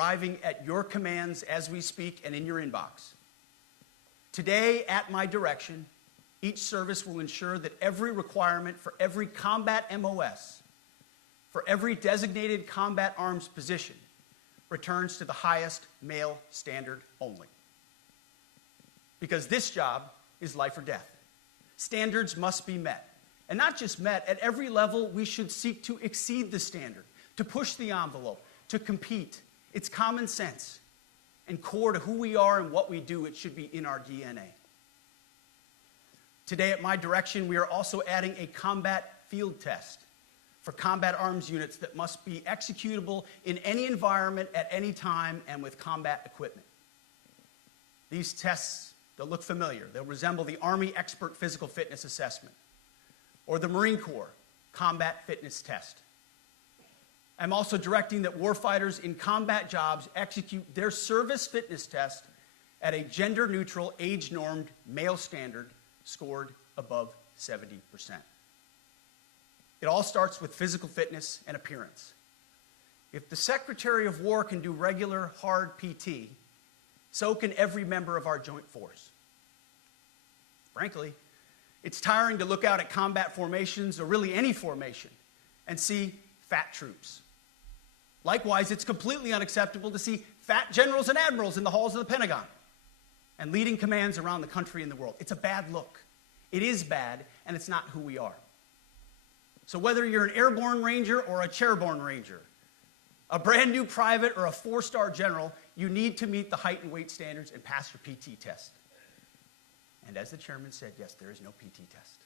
arriving at your commands as we speak and in your inbox. Today, at my direction, each service will ensure that every requirement for every combat MOS, for every designated combat arms position, returns to the highest male standard only. Because this job is life or death. Standards must be met. And not just met, at every level we should seek to exceed the standard, to push the envelope, to compete. It's common sense and core to who we are and what we do. It should be in our DNA. Today at my direction, we are also adding a combat field test for combat arms units that must be executable in any environment at any time and with combat equipment. These tests, they'll look familiar. They'll resemble the Army Expert Physical Fitness Assessment or the Marine Corps Combat Fitness Test. I'm also directing that warfighters in combat jobs execute their service fitness test at a gender-neutral, age-normed male standard scored above 70%. It all starts with physical fitness and appearance. If the Secretary of War can do regular, hard PT, so can every member of our joint force. Frankly, it's tiring to look out at combat formations, or really any formation, and see fat troops. Likewise, it's completely unacceptable to see fat generals and admirals in the halls of the Pentagon and leading commands around the country and the world. It's a bad look. It is bad, and it's not who we are. So whether you're an airborne ranger or a chairborne ranger, a brand new private or a 4-star general, you need to meet the height and weight standards and pass your PT test. And as the chairman said, yes, there is no PT test.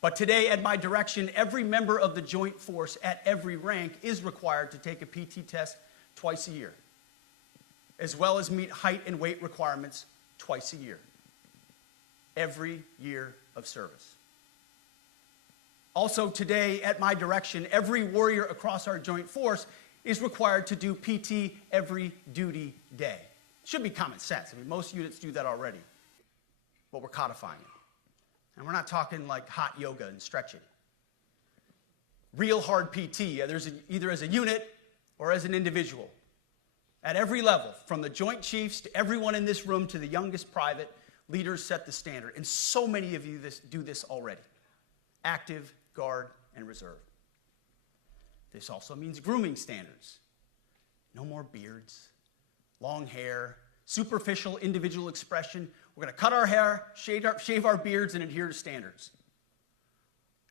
But today, at my direction, every member of the joint force at every rank is required to take a PT test twice a year, as well as meet height and weight requirements twice a year, every year of service. Also today, at my direction, every warrior across our joint force is required to do PT every duty day. It should be common sense. I mean, most units do that already, but we're codifying it. And we're not talking like hot yoga and stretching. Real hard PT, either as a unit or as an individual. At every level, from the Joint Chiefs to everyone in this room to the youngest private, leaders set the standard. And so many of you do this already. Active, Guard, and Reserve. This also means grooming standards. No more beards, long hair, superficial individual expression. We're going to cut our hair, shave our beards, and adhere to standards.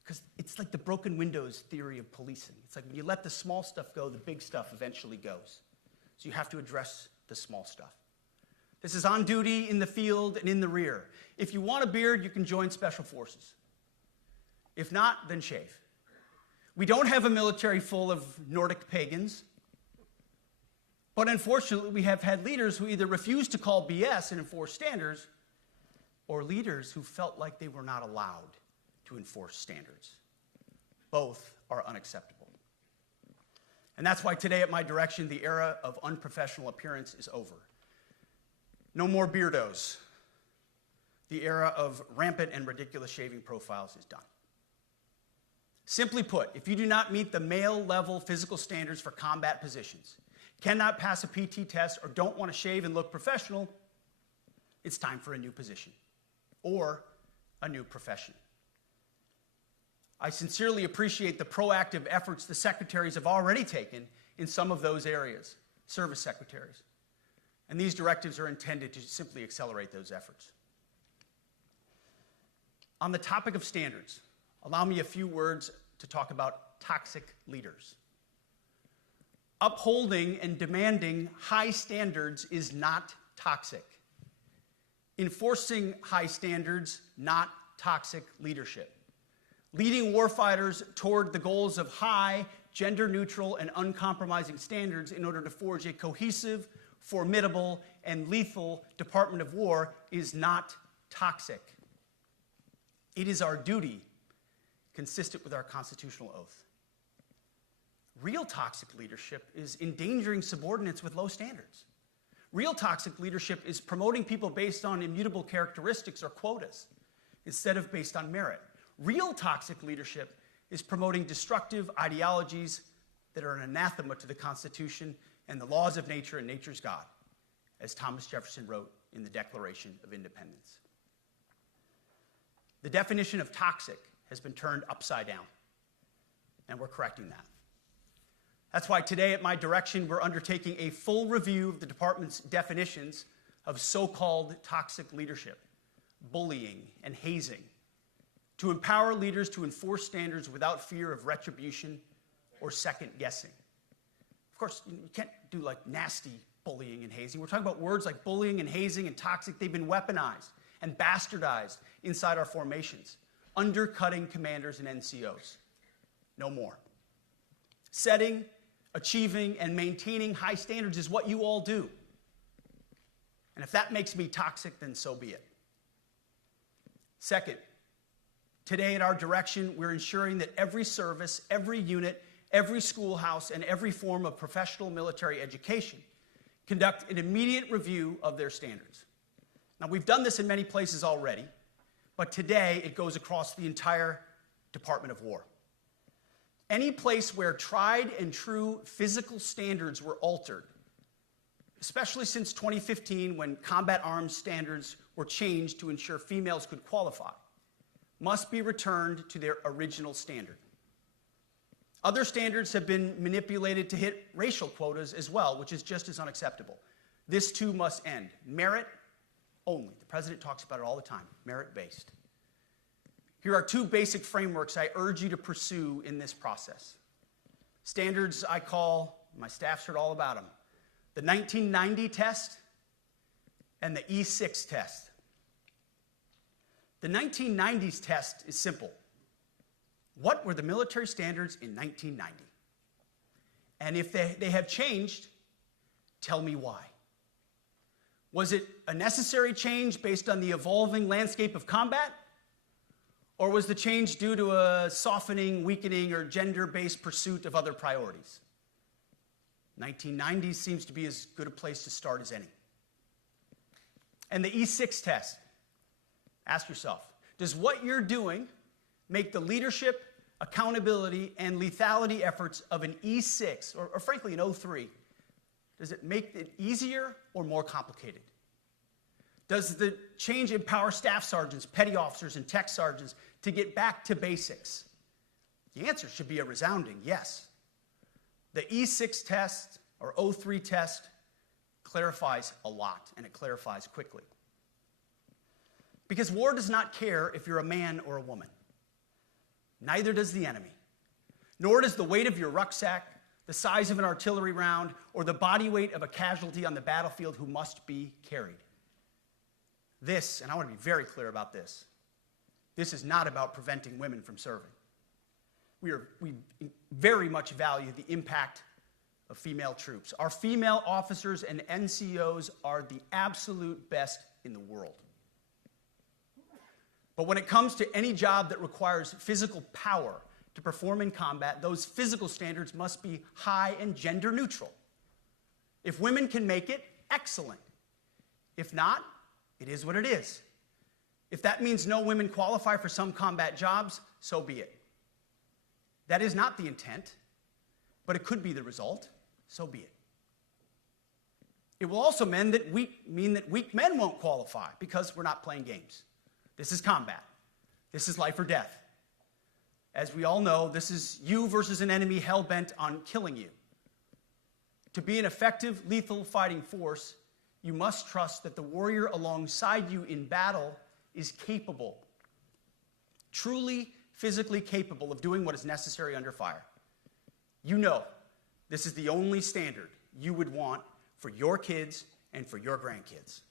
Because it's like the broken windows theory of policing. It's like when you let the small stuff go, the big stuff eventually goes. So you have to address the small stuff. This is on duty, in the field, and in the rear. If you want a beard, you can join Special Forces. If not, then shave. We don't have a military full of Nordic pagans. But unfortunately, we have had leaders who either refuse to call BS and enforce standards, or leaders who felt like they were not allowed to enforce standards. Both are unacceptable. And that's why today at my direction, the era of unprofessional appearance is over. No more beardos. The era of rampant and ridiculous shaving profiles is done. Simply put, if you do not meet the male-level physical standards for combat positions, cannot pass a PT test, or don't want to shave and look professional, it's time for a new position or a new profession. I sincerely appreciate the proactive efforts the secretaries have already taken in some of those areas, service secretaries. And these directives are intended to simply accelerate those efforts. On the topic of standards, allow me a few words to talk about toxic leaders. Upholding and demanding high standards is not toxic. Enforcing high standards, not toxic leadership. Leading warfighters toward the goals of high, gender-neutral, and uncompromising standards in order to forge a cohesive, formidable, and lethal Department of War is not toxic. It is our duty, consistent with our constitutional oath. Real toxic leadership is endangering subordinates with low standards. Real toxic leadership is promoting people based on immutable characteristics or quotas instead of based on merit. Real toxic leadership is promoting destructive ideologies that are an anathema to the Constitution and the laws of nature and nature's God, as Thomas Jefferson wrote in the Declaration of Independence. The definition of toxic has been turned upside down, and we're correcting that. That's why today at my direction, we're undertaking a full review of the department's definitions of so-called toxic leadership, bullying, and hazing, to empower leaders to enforce standards without fear of retribution or second guessing. Of course, you can't do like nasty bullying and hazing. We're talking about words like bullying and hazing and toxic. They've been weaponized and bastardized inside our formations, undercutting commanders and NCOs. No more. Setting, achieving, and maintaining high standards is what you all do. And if that makes me toxic, then so be it. Second, today at our direction, we're ensuring that every service, every unit, every schoolhouse, and every form of professional military education conduct an immediate review of their standards. Now, we've done this in many places already, but today it goes across the entire Department of War. Any place where tried and true physical standards were altered, especially since 2015 when combat arms standards were changed to ensure females could qualify, must be returned to their original standard. Other standards have been manipulated to hit racial quotas as well, which is just as unacceptable. This too must end. Merit only. The president talks about it all the time, merit-based. Here are two basic frameworks I urge you to pursue in this process. Standards I call, my staff's heard all about them, the 1990 test and the E6 test. The 1990s test is simple. What were the military standards in 1990? And if they have changed, tell me why. Was it a necessary change based on the evolving landscape of combat? Or was the change due to a softening, weakening, or gender-based pursuit of other priorities? 1990s seems to be as good a place to start as any. And the E6 test. Ask yourself, does what you're doing make the leadership, accountability, and lethality efforts of an E6, or frankly an 03, does it make it easier or more complicated? Does the change empower staff sergeants, petty officers, and tech sergeants to get back to basics? The answer should be a resounding yes. The E6 test, or 03 test, clarifies a lot, and it clarifies quickly. Because war does not care if you're a man or a woman. Neither does the enemy. Nor does the weight of your rucksack, the size of an artillery round, or the body weight of a casualty on the battlefield who must be carried. This, and I want to be very clear about this, this is not about preventing women from serving. We very much value the impact of female troops. Our female officers and NCOs are the absolute best in the world. But when it comes to any job that requires physical power to perform in combat, those physical standards must be high and gender neutral. If women can make it, excellent. If not, it is what it is. If that means no women qualify for some combat jobs, so be it. That is not the intent, but it could be the result, so be it. It will also mean that weak men won't qualify because we're not playing games. This is combat. This is life or death. As we all know, this is you versus an enemy hell-bent on killing you. To be an effective, lethal fighting force, you must trust that the warrior alongside you in battle is capable, truly physically capable of doing what is necessary under fire. You know this is the only standard you would want for your kids and for your grandkids.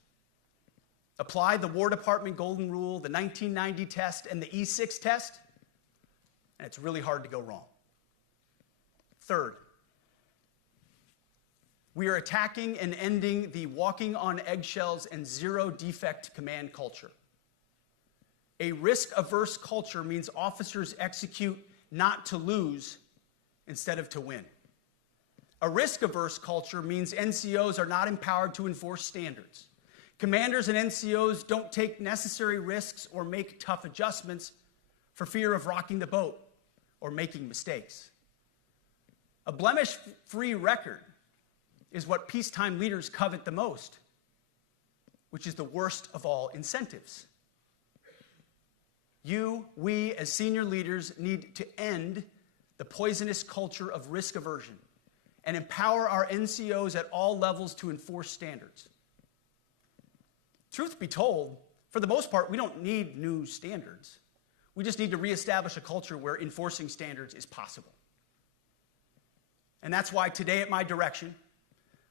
Apply the War Department Golden Rule, the 1990 test, and the E6 test, and it's really hard to go wrong. Third, we are attacking and ending the walking on eggshells and zero-defect command culture. A risk-averse culture means officers execute not to lose instead of to win. A risk-averse culture means NCOs are not empowered to enforce standards. Commanders and NCOs don't take necessary risks or make tough adjustments for fear of rocking the boat or making mistakes. A blemish-free record is what peacetime leaders covet the most, which is the worst of all incentives. We, as senior leaders, need to end the poisonous culture of risk aversion and empower our NCOs at all levels to enforce standards. Truth be told, for the most part, we don't need new standards. We just need to reestablish a culture where enforcing standards is possible. And that's why today at my direction,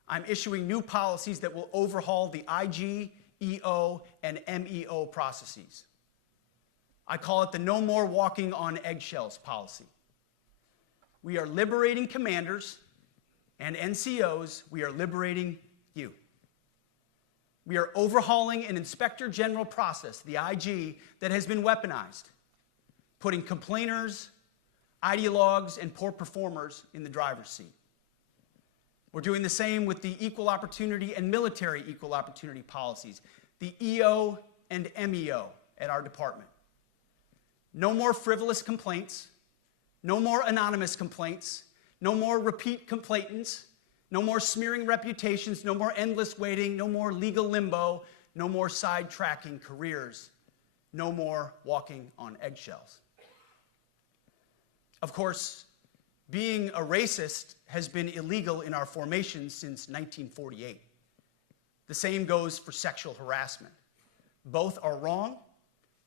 I'm issuing new policies that will overhaul the IG, EO, and MEO processes. I call it the No More Walking on Eggshells policy. We are liberating commanders and NCOs. We are liberating you. We are overhauling an inspector general process, the IG, that has been weaponized, putting complainers, ideologues, and poor performers in the driver's seat. We're doing the same with the equal opportunity and military equal opportunity policies, the EO and MEO at our department. No more frivolous complaints, no more anonymous complaints, no more repeat complainants, no more smearing reputations, no more endless waiting, no more legal limbo, no more sidetracking careers, no more walking on eggshells. Of course, being a racist has been illegal in our formation since 1948. The same goes for sexual harassment. Both are wrong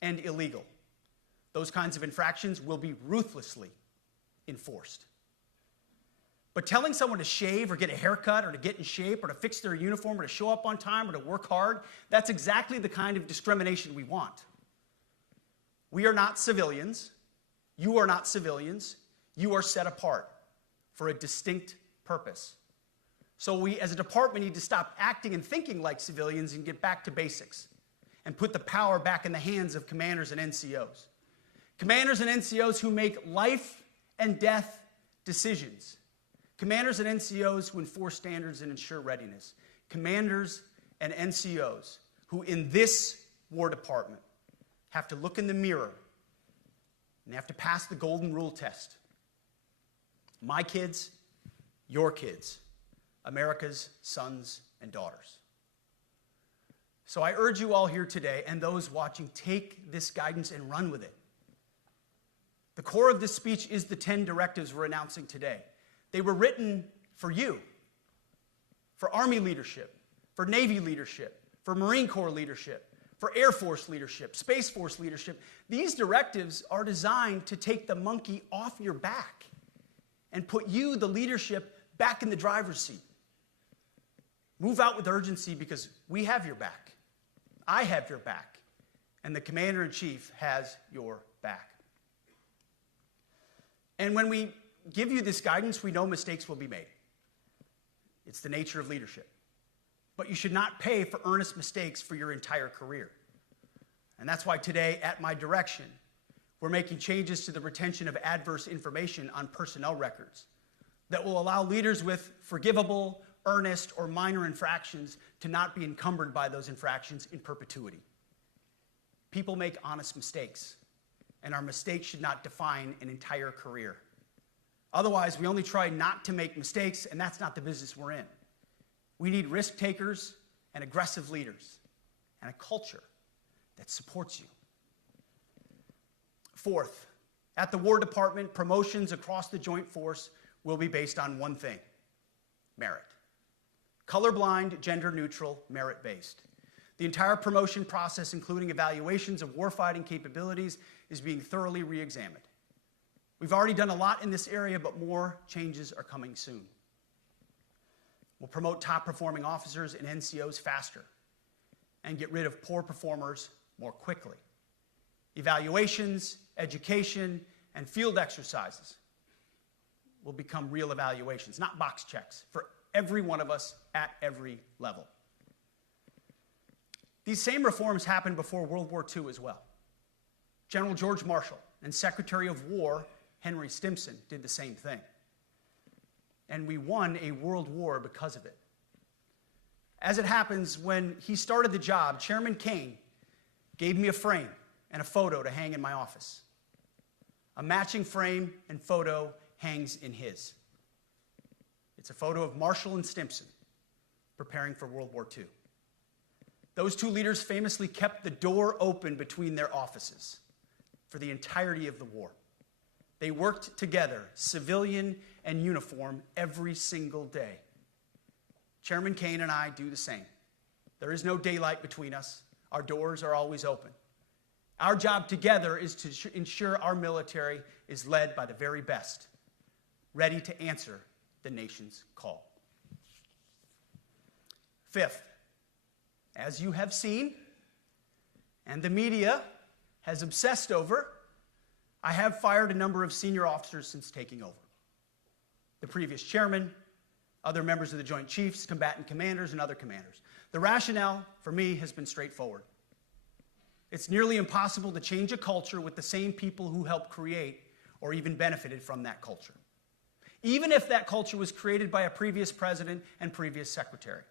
and illegal. Those kinds of infractions will be ruthlessly enforced. But telling someone to shave or get a haircut or to get in shape or to fix their uniform or to show up on time or to work hard, that's exactly the kind of discrimination we want. We are not civilians. You are not civilians. You are set apart for a distinct purpose. So we, as a department, need to stop acting and thinking like civilians and get back to basics and put the power back in the hands of commanders and NCOs. Commanders and NCOs who make life and death decisions. Commanders and NCOs who enforce standards and ensure readiness. Commanders and NCOs who, in this War Department, have to look in the mirror and have to pass the golden rule test. My kids, your kids, America's sons and daughters. So I urge you all here today and those watching, take this guidance and run with it. The core of this speech is the 10 directives we're announcing today. They were written for you, for Army leadership, for Navy leadership, for Marine Corps leadership, for Air Force leadership, Space Force leadership. These directives are designed to take the monkey off your back and put you, the leadership, back in the driver's seat. Move out with urgency because we have your back. I have your back. And the Commander-in-Chief has your back. And when we give you this guidance, we know mistakes will be made. It's the nature of leadership. But you should not pay for earnest mistakes for your entire career. And that's why today, at my direction, we're making changes to the retention of adverse information on personnel records that will allow leaders with forgivable, earnest, or minor infractions to not be encumbered by those infractions in perpetuity. People make honest mistakes, and our mistakes should not define an entire career. Otherwise, we only try not to make mistakes, and that's not the business we're in. We need risk takers and aggressive leaders and a culture that supports you. Fourth, at the War Department, promotions across the Joint Force will be based on one thing: merit. Colorblind, gender-neutral, merit-based. The entire promotion process, including evaluations of warfighting capabilities, is being thoroughly re-examined. We've already done a lot in this area, but more changes are coming soon. We'll promote top-performing officers and NCOs faster and get rid of poor performers more quickly. Evaluations, education, and field exercises will become real evaluations, not box checks, for every one of us at every level. These same reforms happened before World War II as well. General George Marshall and Secretary of War Henry Stimson did the same thing. And we won a world war because of it. As it happens, when he started the job, Chairman Kane gave me a frame and a photo to hang in my office. A matching frame and photo hangs in his. It's a photo of Marshall and Stimson preparing for World War II. Those two leaders famously kept the door open between their offices for the entirety of the war. They worked together, civilian and uniform, every single day. Chairman Kane and I do the same. There is no daylight between us. Our doors are always open. Our job together is to ensure our military is led by the very best, ready to answer the nation's call. Fifth, as you have seen, and the media has obsessed over, I have fired a number of senior officers since taking over. The previous chairman, other members of the Joint Chiefs, combatant commanders, and other commanders. The rationale for me has been straightforward. It's nearly impossible to change a culture with the same people who helped create or even benefited from that culture, even if that culture was created by a previous president and previous secretary.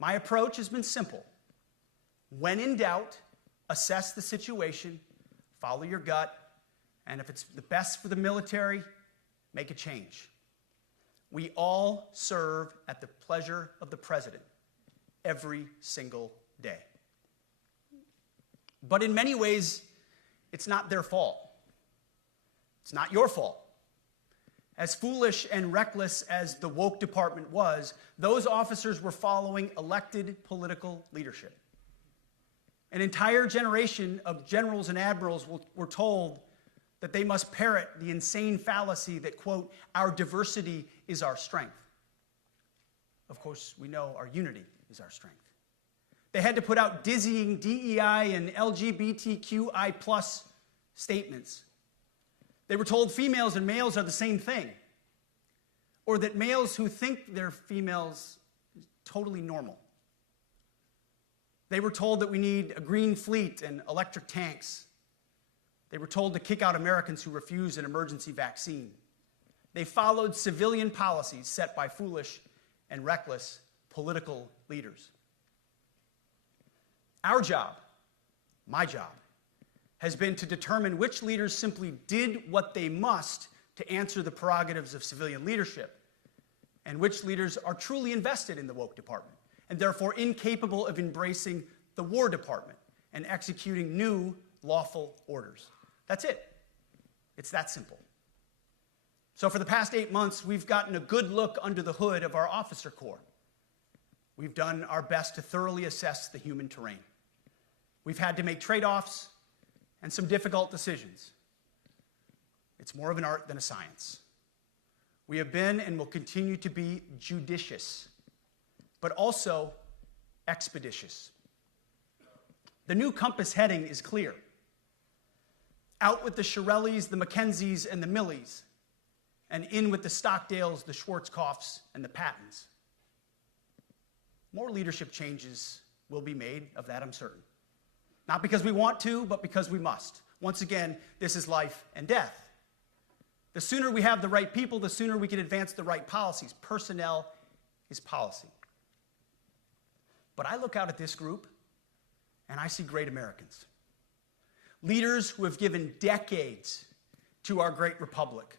My approach has been simple. When in doubt, assess the situation, follow your gut, and if it's the best for the military, make a change. We all serve at the pleasure of the president every single day. But in many ways, it's not their fault. It's not your fault. As foolish and reckless as the woke department was, those officers were following elected political leadership. An entire generation of generals and admirals were told that they must parrot the insane fallacy that, quote, our diversity is our strength. Of course, we know our unity is our strength. They had to put out dizzying DEI and LGBTQI+ statements. They were told females and males are the same thing, or that males who think they're females is totally normal. They were told that we need a green fleet and electric tanks. They were told to kick out Americans who refuse an emergency vaccine. They followed civilian policies set by foolish and reckless political leaders. Our job, my job, has been to determine which leaders simply did what they must to answer the prerogatives of civilian leadership, and which leaders are truly invested in the woke department, and therefore incapable of embracing the War Department and executing new lawful orders. That's it. It's that simple. So for the past 8 months, we've gotten a good look under the hood of our officer corps. We've done our best to thoroughly assess the human terrain. We've had to make trade-offs and some difficult decisions. It's more of an art than a science. We have been and will continue to be judicious, but also expeditious. The new compass heading is clear. Out with the Shirellis, the Mackenzies, and the Millies, and in with the Stockdales, the Schwarzkopfs, and the Pattons. More leadership changes will be made, of that I'm certain. Not because we want to, but because we must. Once again, this is life and death. The sooner we have the right people, the sooner we can advance the right policies. Personnel is policy. But I look out at this group, and I see great Americans. Leaders who have given decades to our great republic,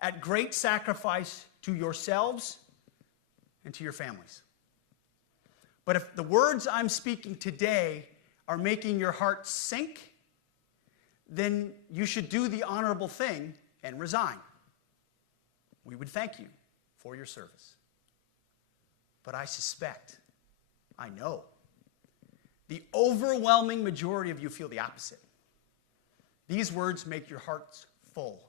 at great sacrifice to yourselves and to your families. But if the words I'm speaking today are making your heart sink, then you should do the honorable thing and resign. We would thank you for your service. But I suspect, I know, the overwhelming majority of you feel the opposite. These words make your hearts full.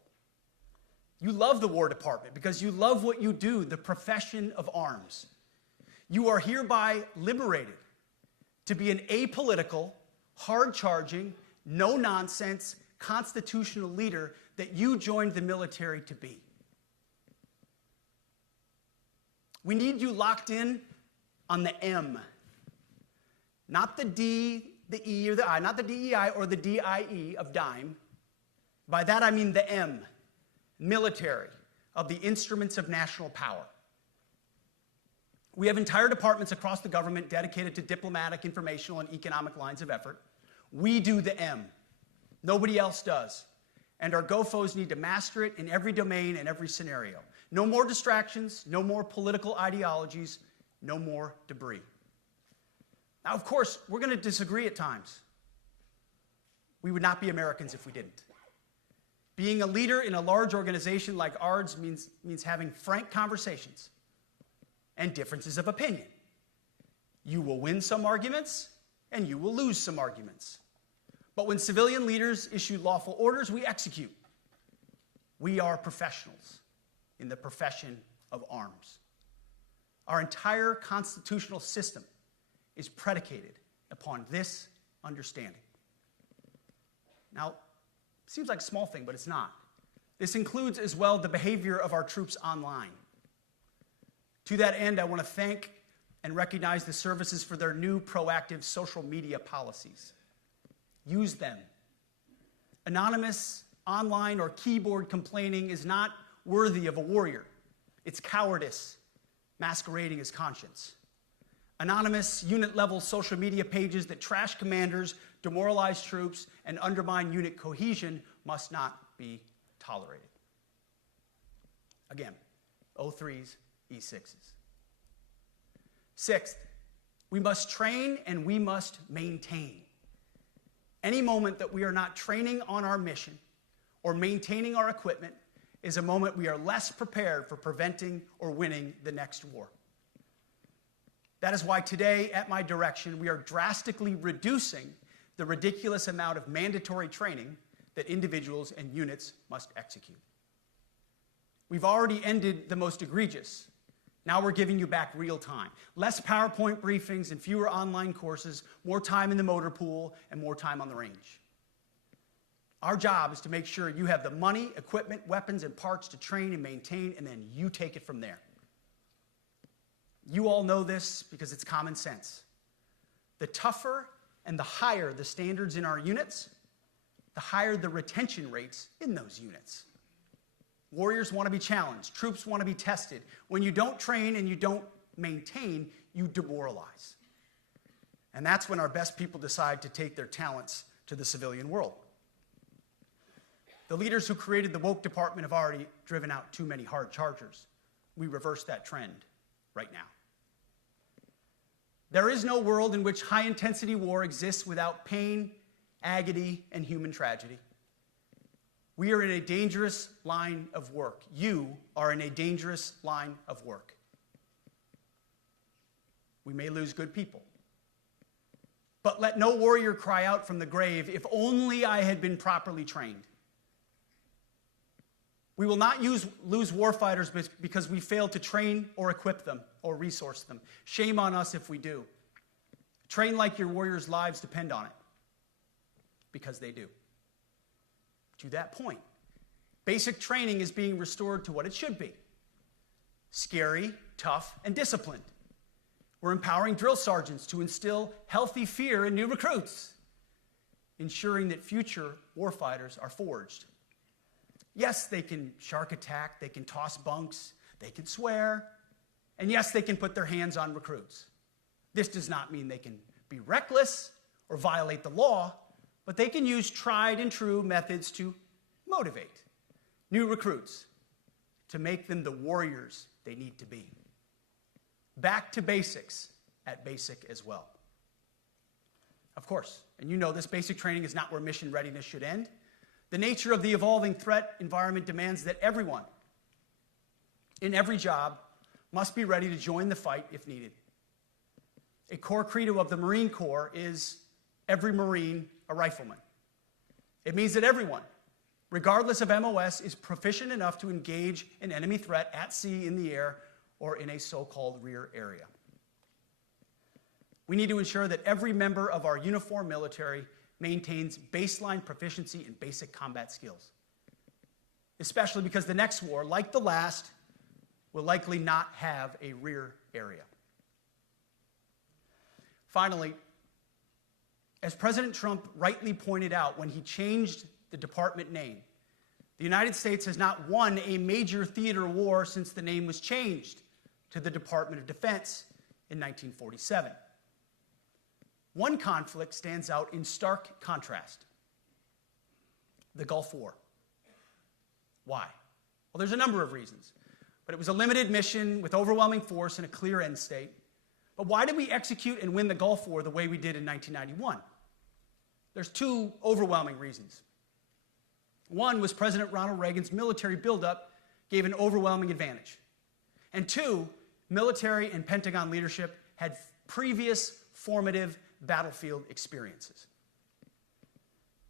You love the War Department because you love what you do, the profession of arms. You are hereby liberated to be an apolitical, hard-charging, no-nonsense, constitutional leader that you joined the military to be. We need you locked in on the M, not the D, the E, or the I, not the DEI or the DIE of dime. By that I mean the M, military, of the instruments of national power. We have entire departments across the government dedicated to diplomatic, informational, and economic lines of effort. We do the M. Nobody else does. And our GOFOs need to master it in every domain and every scenario. No more distractions, no more political ideologies, no more debris. Now, of course, we're going to disagree at times. We would not be Americans if we didn't. Being a leader in a large organization like ours means having frank conversations and differences of opinion. You will win some arguments, and you will lose some arguments. But when civilian leaders issue lawful orders, we execute. We are professionals in the profession of arms. Our entire constitutional system is predicated upon this understanding. Now, it seems like a small thing, but it's not. This includes as well the behavior of our troops online. To that end, I want to thank and recognize the services for their new proactive social media policies. Use them. Anonymous, online, or keyboard complaining is not worthy of a warrior. It's cowardice masquerading as conscience. Anonymous, unit-level social media pages that trash commanders, demoralize troops, and undermine unit cohesion must not be tolerated. Again, O3s, E6s. Sixth, we must train and we must maintain. Any moment that we are not training on our mission or maintaining our equipment is a moment we are less prepared for preventing or winning the next war. That is why today, at my direction, we are drastically reducing the ridiculous amount of mandatory training that individuals and units must execute. We've already ended the most egregious. Now we're giving you back real time. Less PowerPoint briefings and fewer online courses, more time in the motor pool, and more time on the range. Our job is to make sure you have the money, equipment, weapons, and parts to train and maintain, and then you take it from there. You all know this because it's common sense. The tougher and the higher the standards in our units, the higher the retention rates in those units. Warriors want to be challenged. Troops want to be tested. When you don't train and you don't maintain, you demoralize. And that's when our best people decide to take their talents to the civilian world. The leaders who created the woke department have already driven out too many hard chargers. We reverse that trend right now. There is no world in which high-intensity war exists without pain, agony, and human tragedy. We are in a dangerous line of work. You are in a dangerous line of work. We may lose good people. But let no warrior cry out from the grave, "If only I had been properly trained." We will not lose warfighters because we failed to train or equip them or resource them. Shame on us if we do. Train like your warriors' lives depend on it, because they do. To that point, basic training is being restored to what it should be: scary, tough, and disciplined. We're empowering drill sergeants to instill healthy fear in new recruits, ensuring that future warfighters are forged. Yes, they can shark attack, they can toss bunks, they can swear, and yes, they can put their hands on recruits. This does not mean they can be reckless or violate the law, but they can use tried and true methods to motivate new recruits, to make them the warriors they need to be. Back to basics at basic as well. Of course, and you know this, basic training is not where mission readiness should end. The nature of the evolving threat environment demands that everyone, in every job, must be ready to join the fight if needed. A core credo of the Marine Corps is every Marine a rifleman. It means that everyone, regardless of MOS, is proficient enough to engage an enemy threat at sea, in the air, or in a so-called rear area. We need to ensure that every member of our uniformed military maintains baseline proficiency in basic combat skills, especially because the next war, like the last, will likely not have a rear area. Finally, as President Trump rightly pointed out when he changed the department name, the United States has not won a major theater war since the name was changed to the Department of Defense in 1947. One conflict stands out in stark contrast: the Gulf War. Why? Well, there's a number of reasons, but it was a limited mission with overwhelming force and a clear end state. But why did we execute and win the Gulf War the way we did in 1991? There's two overwhelming reasons. One was President Ronald Reagan's military buildup gave an overwhelming advantage. And two, military and Pentagon leadership had previous formative battlefield experiences.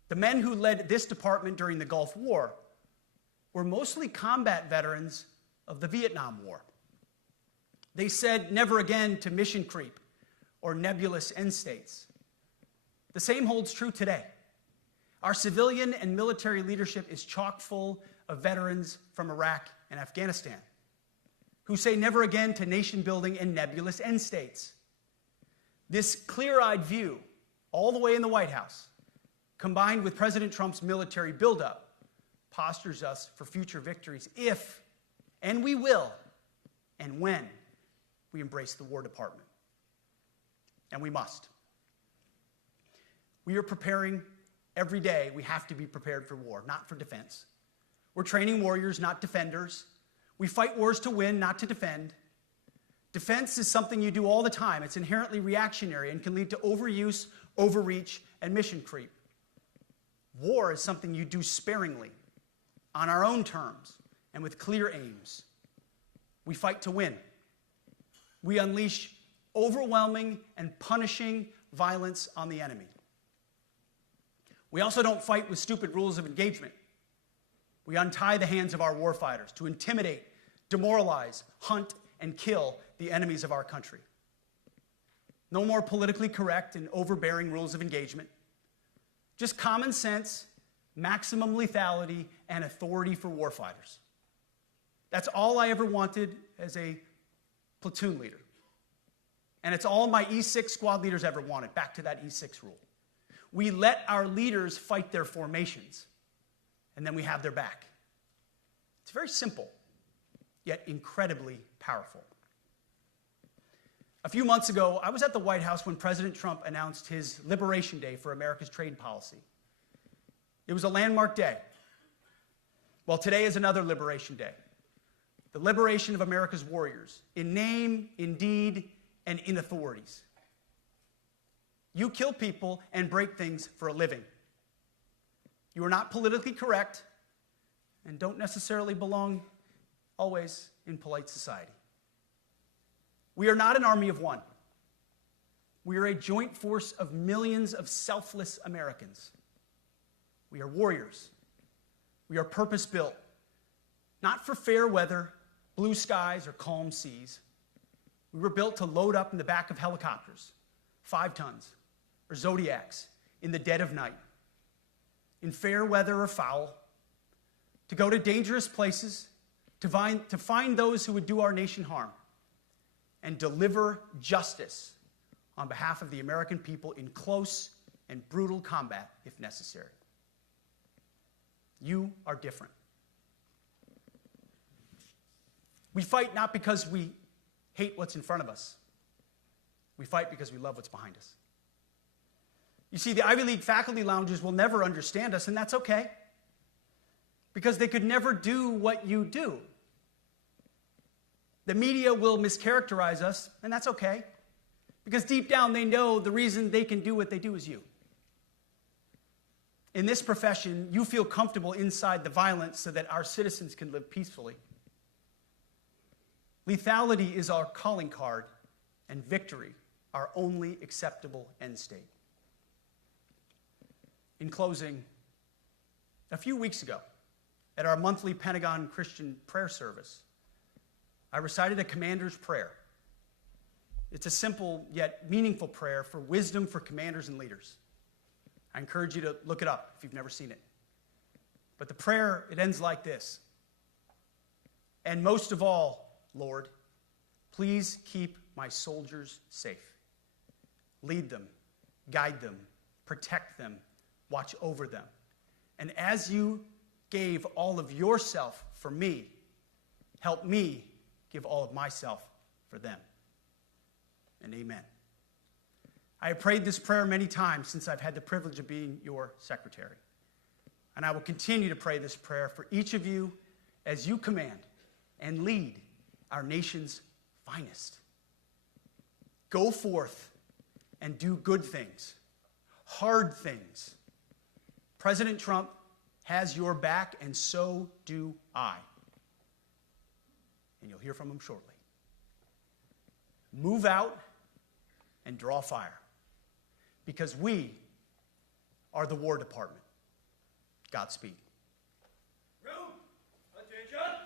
The men who led this department during the Gulf War were mostly combat veterans of the Vietnam War. They said never again to mission creep or nebulous end states. The same holds true today. Our civilian and military leadership is chock full of veterans from Iraq and Afghanistan who say never again to nation building and nebulous end states. This clear-eyed view, all the way in the White House, combined with President Trump's military buildup, postures us for future victories if, and we will, and when we embrace the War Department. And we must. We are preparing every day. We have to be prepared for war, not for defense. We're training warriors, not defenders. We fight wars to win, not to defend. Defense is something you do all the time. It's inherently reactionary and can lead to overuse, overreach, and mission creep. War is something you do sparingly, on our own terms, and with clear aims. We fight to win. We unleash overwhelming and punishing violence on the enemy. We also don't fight with stupid rules of engagement. We untie the hands of our warfighters to intimidate, demoralize, hunt, and kill the enemies of our country. No more politically correct and overbearing rules of engagement. Just common sense, maximum lethality, and authority for warfighters. That's all I ever wanted as a platoon leader. And it's all my E6 squad leaders ever wanted, back to that E6 rule. We let our leaders fight their formations, and then we have their back. It's very simple, yet incredibly powerful. A few months ago, I was at the White House when President Trump announced his Liberation Day for America's trade policy. It was a landmark day. Well, today is another Liberation Day. The liberation of America's warriors, in name, in deed, and in authorities. You kill people and break things for a living. You are not politically correct and don't necessarily belong always in polite society. We are not an army of one. We are a joint force of millions of selfless Americans. We are warriors. We are purpose-built, not for fair weather, blue skies, or calm seas. We were built to load up in the back of helicopters, 5 tons, or Zodiacs in the dead of night, in fair weather or foul, to go to dangerous places, to find those who would do our nation harm, and deliver justice on behalf of the American people in close and brutal combat if necessary. You are different. We fight not because we hate what's in front of us. We fight because we love what's behind us. You see, the Ivy League faculty lounges will never understand us, and that's okay, because they could never do what you do. The media will mischaracterize us, and that's okay, because deep down they know the reason they can do what they do is you. In this profession, you feel comfortable inside the violence so that our citizens can live peacefully. Lethality is our calling card, and victory our only acceptable end state. In closing, a few weeks ago, at our monthly Pentagon Christian prayer service, I recited a commander's prayer. It's a simple yet meaningful prayer for wisdom for commanders and leaders. I encourage you to look it up if you've never seen it. But the prayer, it ends like this. And most of all, Lord, please keep my soldiers safe. Lead them, guide them, protect them, watch over them. And as you gave all of yourself for me, help me give all of myself for them. And amen. I have prayed this prayer many times since I've had the privilege of being your secretary. And I will continue to pray this prayer for each of you as you command and lead our nation's finest. Go forth and do good things, hard things. President Trump has your back, and so do I. And you'll hear from him shortly. Move out and draw fire, because we are the War Department. Godspeed. Room, attention.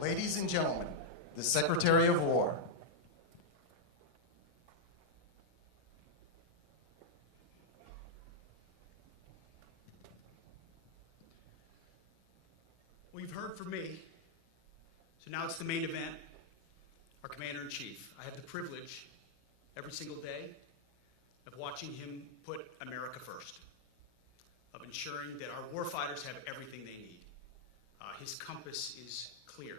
Ladies and gentlemen, the Secretary of War. Well, you've heard from me, so now it's the main event, our Commander-in-Chief. I have the privilege every single day of watching him put America first, of ensuring that our warfighters have everything they need. His compass is clear.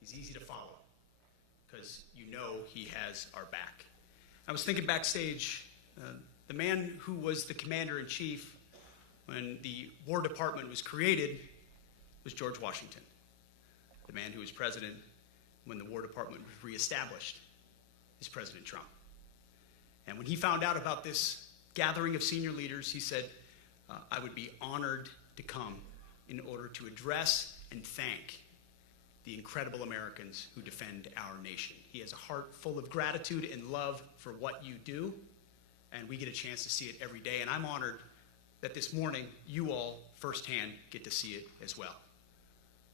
He's easy to follow because you know he has our back. I was thinking backstage, the man who was the Commander-in-Chief when the War Department was created was George Washington. The man who was president when the War Department was reestablished is President Trump. And when he found out about this gathering of senior leaders, he said, I would be honored to come in order to address and thank the incredible Americans who defend our nation. He has a heart full of gratitude and love for what you do, and we get a chance to see it every day. And I'm honored that this morning you all firsthand get to see it as well.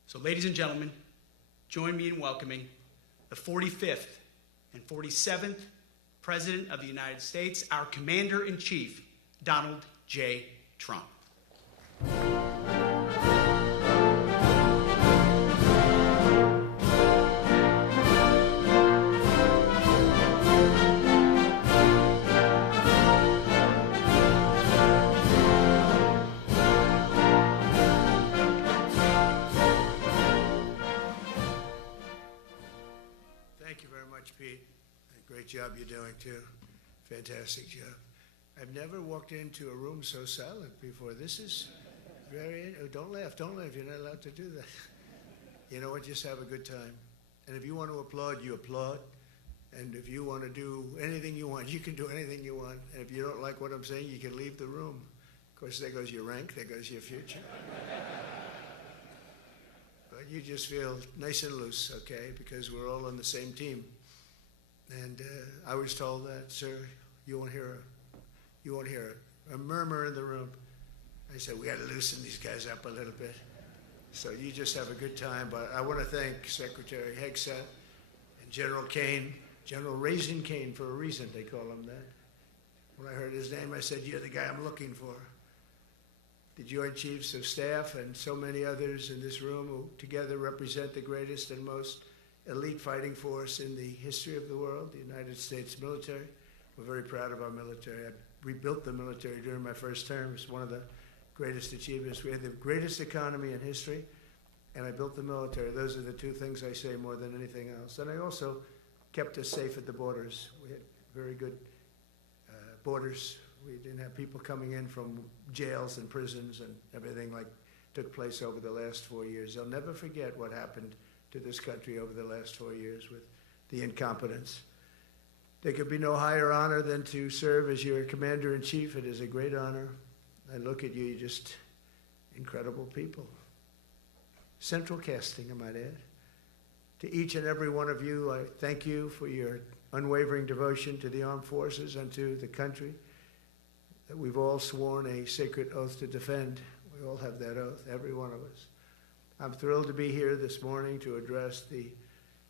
So ladies and gentlemen, join me in welcoming the 45th and 47th President of the United States, our Commander-in-Chief, Donald J. Trump. Thank you very much, Pete. Great job you're doing, too. Fantastic job. I've never walked into a room so silent before. This is very, don't laugh, you're not allowed to do that. You know what, just have a good time. And if you want to applaud, you applaud. And if you want to do anything you want, you can do anything you want. And if you don't like what I'm saying, you can leave the room. Of course, there goes your rank, there goes your future. But you just feel nice and loose, okay, because we're all on the same team. And I was told that, sir, you won't hear a murmur in the room. I said, we got to loosen these guys up a little bit. So you just have a good time. But I want to thank Secretary Hegseth and General Kane, General Raisin Kane for a reason, they call him that. When I heard his name, I said, you're the guy I'm looking for. The Joint Chiefs of Staff and so many others in this room who together represent the greatest and most elite fighting force in the history of the world, the United States military. We're very proud of our military. I rebuilt the military during my first term. It's one of the greatest achievements. We had the greatest economy in history, and I built the military. Those are the two things I say more than anything else. And I also kept us safe at the borders. We had very good borders. We didn't have people coming in from jails and prisons and everything like took place over the last 4 years. They'll never forget what happened to this country over the last 4 years with the incompetence. There could be no higher honor than to serve as your Commander-in-Chief. It is a great honor. I look at you, you're just incredible people. Central casting, I might add. To each and every one of you, I thank you for your unwavering devotion to the armed forces and to the country that we've all sworn a sacred oath to defend. We all have that oath, every one of us. I'm thrilled to be here this morning to address the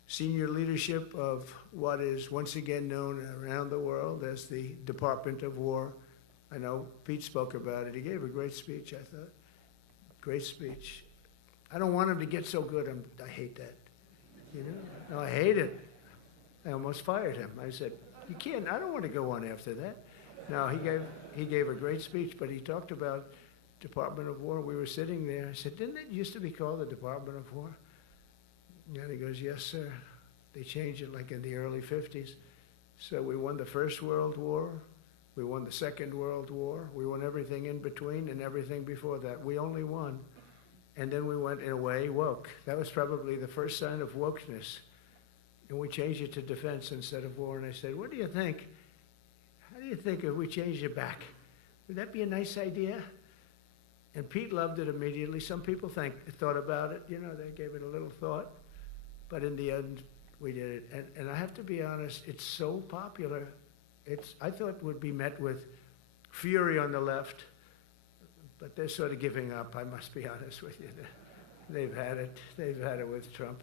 senior leadership of what is once again known around the world as the Department of War. I know Pete spoke about it. He gave a great speech, I thought. Great speech. I don't want him to get so good. I hate that. You know? No, I hate it. I almost fired him. I said, you can't, I don't want to go on after that. No, he gave a great speech, but he talked about Department of War. We were sitting there. I said, didn't it used to be called the Department of War? And he goes, yes, sir. They changed it like in the early 50s. So we won the First World War. We won the Second World War. We won everything in between and everything before that. We only won. And then we went, in a way, woke. That was probably the first sign of wokeness. And we changed it to defense instead of war. And I said, what do you think? How do you think if we changed it back? Would that be a nice idea? And Pete loved it immediately. Some people thought about it. You know, they gave it a little thought. But in the end, we did it. And I have to be honest, it's so popular. I thought it would be met with fury on the left. But they're sort of giving up, I must be honest with you. They've had it. They've had it with Trump.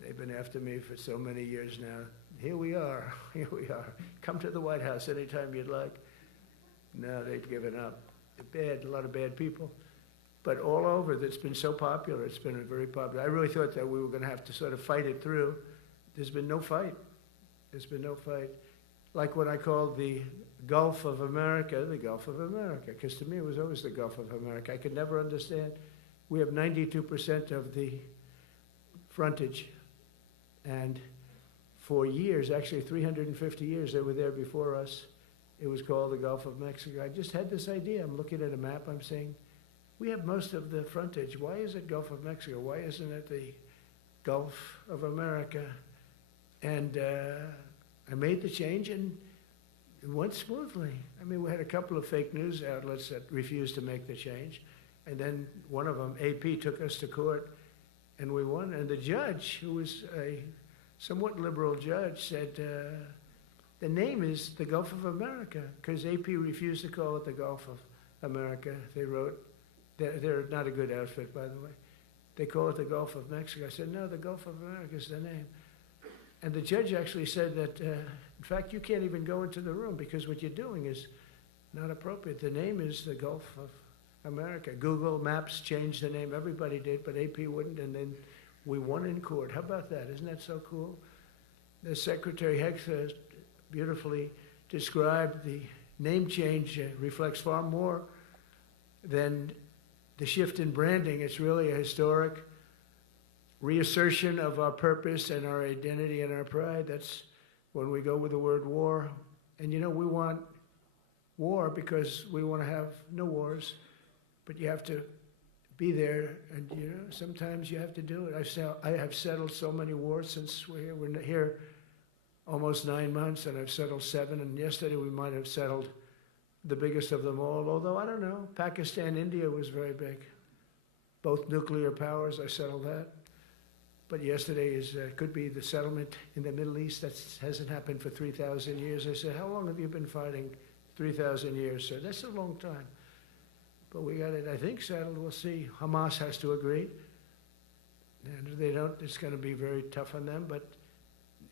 They've been after me for so many years now. Here we are. Here we are. Come to the White House anytime you'd like. No, they've given up. They're bad, a lot of bad people. But all over, that's been so popular. It's been very popular. I really thought that we were going to have to sort of fight it through. There's been no fight. There's been no fight. Like what I called the Gulf of America, the Gulf of America, because to me it was always the Gulf of America. I could never understand. We have 92% of the frontage. And for years, actually 350 years, they were there before us. It was called the Gulf of Mexico. I just had this idea. I'm looking at a map. I'm saying, we have most of the frontage. Why is it Gulf of Mexico? Why isn't it the Gulf of America? And I made the change, and it went smoothly. I mean, we had a couple of fake news outlets that refused to make the change. And then one of them, AP, took us to court, and we won. And the judge, who was a somewhat liberal judge, said, the name is the Gulf of America, because AP refused to call it the Gulf of America. They wrote, they're not a good outfit, by the way. They call it the Gulf of Mexico. I said, no, the Gulf of America is the name. And the judge actually said that, in fact, you can't even go into the room because what you're doing is not appropriate. The name is the Gulf of America. Google Maps changed the name. Everybody did, but AP wouldn't, and then we won in court. How about that? Isn't that so cool? The Secretary Hegseth beautifully described the name change reflects far more than the shift in branding. It's really a historic reassertion of our purpose and our identity and our pride. That's when we go with the word war. And you know, we want war because we want to have no wars, but you have to be there, and you know, sometimes you have to do it. I have settled so many wars since we're here. We're here almost 9 months, and I've settled 7, and yesterday we might have settled the biggest of them all, although I don't know. Pakistan, India was very big. Both nuclear powers, I settled that. But yesterday could be the settlement in the Middle East. That hasn't happened for 3,000 years. I said, how long have you been fighting? 3,000 years, sir. That's a long time. But we got it, I think, settled. We'll see. Hamas has to agree. And if they don't, it's going to be very tough on them, but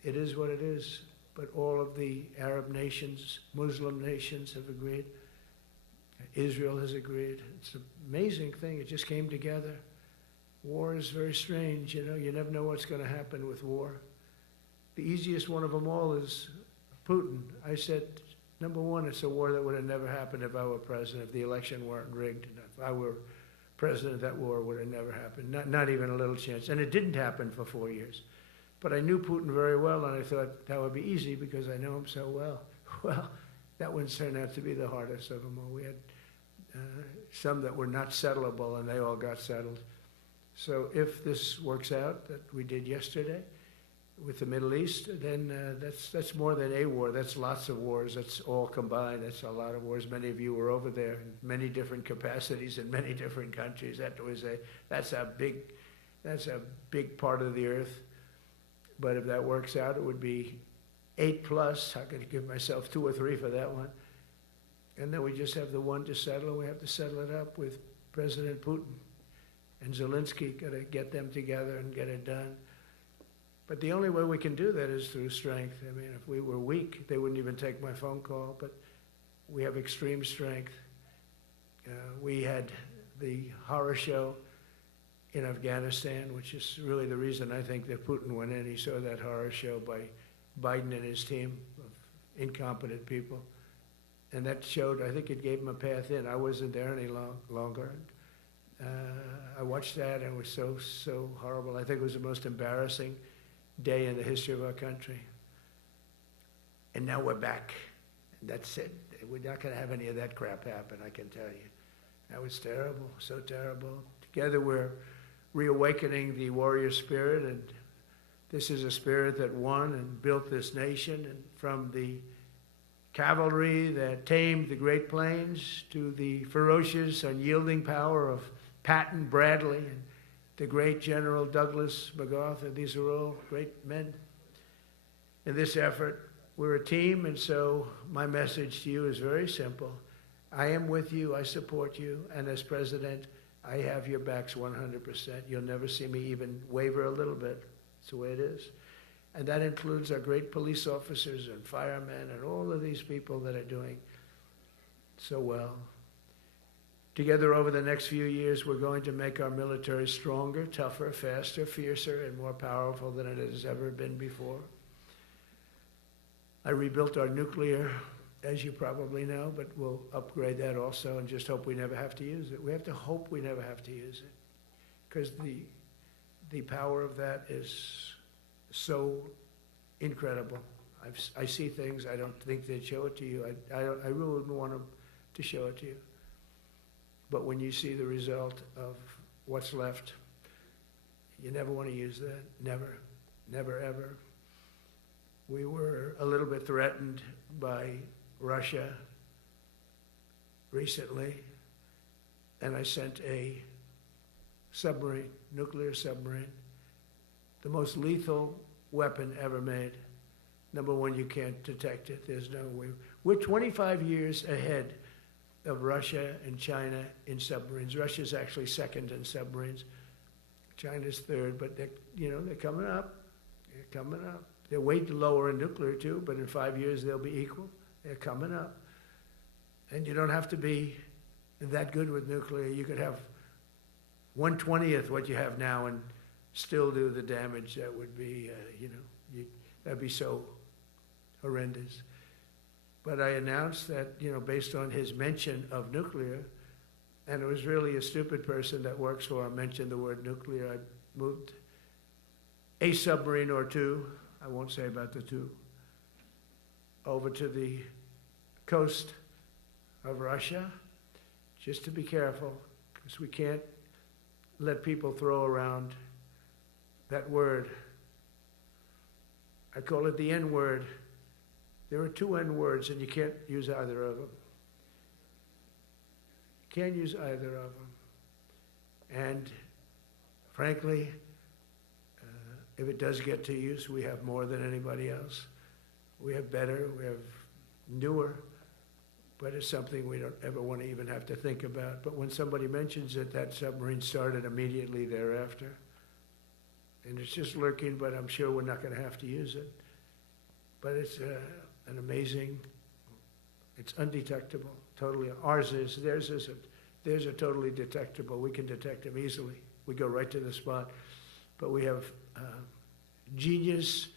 it is what it is. But all of the Arab nations, Muslim nations have agreed. Israel has agreed. It's an amazing thing. It just came together. War is very strange. You know, you never know what's going to happen with war. The easiest one of them all is Putin. I said, number one, it's a war that would have never happened if I were president, if the election weren't rigged. If I were president, that war would have never happened. Not even a little chance. And it didn't happen for 4 years. But I knew Putin very well, and I thought that would be easy because I know him so well. Well, that one turned out to be the hardest of them all. We had some that were not settlable, and they all got settled. So if this works out, that we did yesterday with the Middle East, then that's more than a war. That's lots of wars. That's all combined. That's a lot of wars. Many of you were over there in many different capacities in many different countries. That's a big part of the earth. But if that works out, it would be 8+. I'm going to give myself 2 or 3 for that one. And then we just have the one to settle, and we have to settle it up with President Putin. And Zelensky, got to get them together and get it done. But the only way we can do that is through strength. I mean, if we were weak, they wouldn't even take my phone call. But we have extreme strength. We had the horror show in Afghanistan, which is really the reason I think that Putin went in. He saw that horror show by Biden and his team of incompetent people. And that showed, I think it gave him a path in. I wasn't there any longer. I watched that, and it was so horrible. I think it was the most embarrassing day in the history of our country. And now we're back. And that's it. We're not going to have any of that crap happen, I can tell you. That was terrible, so terrible. Together we're reawakening the warrior spirit, and this is a spirit that won and built this nation, and from the cavalry that tamed the Great Plains to the ferocious, unyielding power of Patton Bradley and the great General Douglas MacArthur. These are all great men. In this effort, we're a team, and so my message to you is very simple. I am with you, I support you, and as president, I have your backs 100%. You'll never see me even waver a little bit. It's the way it is. And that includes our great police officers and firemen and all of these people that are doing so well. Together over the next few years, we're going to make our military stronger, tougher, faster, fiercer, and more powerful than it has ever been before. I rebuilt our nuclear, as you probably know, but we'll upgrade that also and just hope we never have to use it. We have to hope we never have to use it, because the power of that is so incredible. I see things, I don't think they'd show it to you. I really wouldn't want them to show it to you. But when you see the result of what's left, you never want to use that. Never, never, ever. We were a little bit threatened by Russia recently, and I sent a submarine, nuclear submarine, the most lethal weapon ever made. Number one, you can't detect it. There's no way. We're 25 years ahead of Russia and China in submarines. Russia's actually second in submarines. China's third, but they're coming up. They're coming up. They're way lower in nuclear too, but in 5 years they'll be equal. They're coming up. And you don't have to be that good with nuclear. You could have 1/20th what you have now and still do the damage that would be, that'd be so horrendous. But I announced that, based on his mention of nuclear, and it was really a stupid person that works for him mentioned the word nuclear, I moved a submarine or two, I won't say about the two, over to the coast of Russia, just to be careful, because we can't let people throw around that word. I call it the N-word. There are two N-words, and you can't use either of them. You can't use either of them. And frankly, if it does get to use, we have more than anybody else. We have better, we have newer, but it's something we don't ever want to even have to think about. But when somebody mentions it, that submarine started immediately thereafter. And it's just lurking, but I'm sure we're not going to have to use it. But it's an amazing, it's undetectable, totally. Ours is, theirs isn't. Theirs are totally detectable. We can detect them easily. We go right to the spot. But we have genius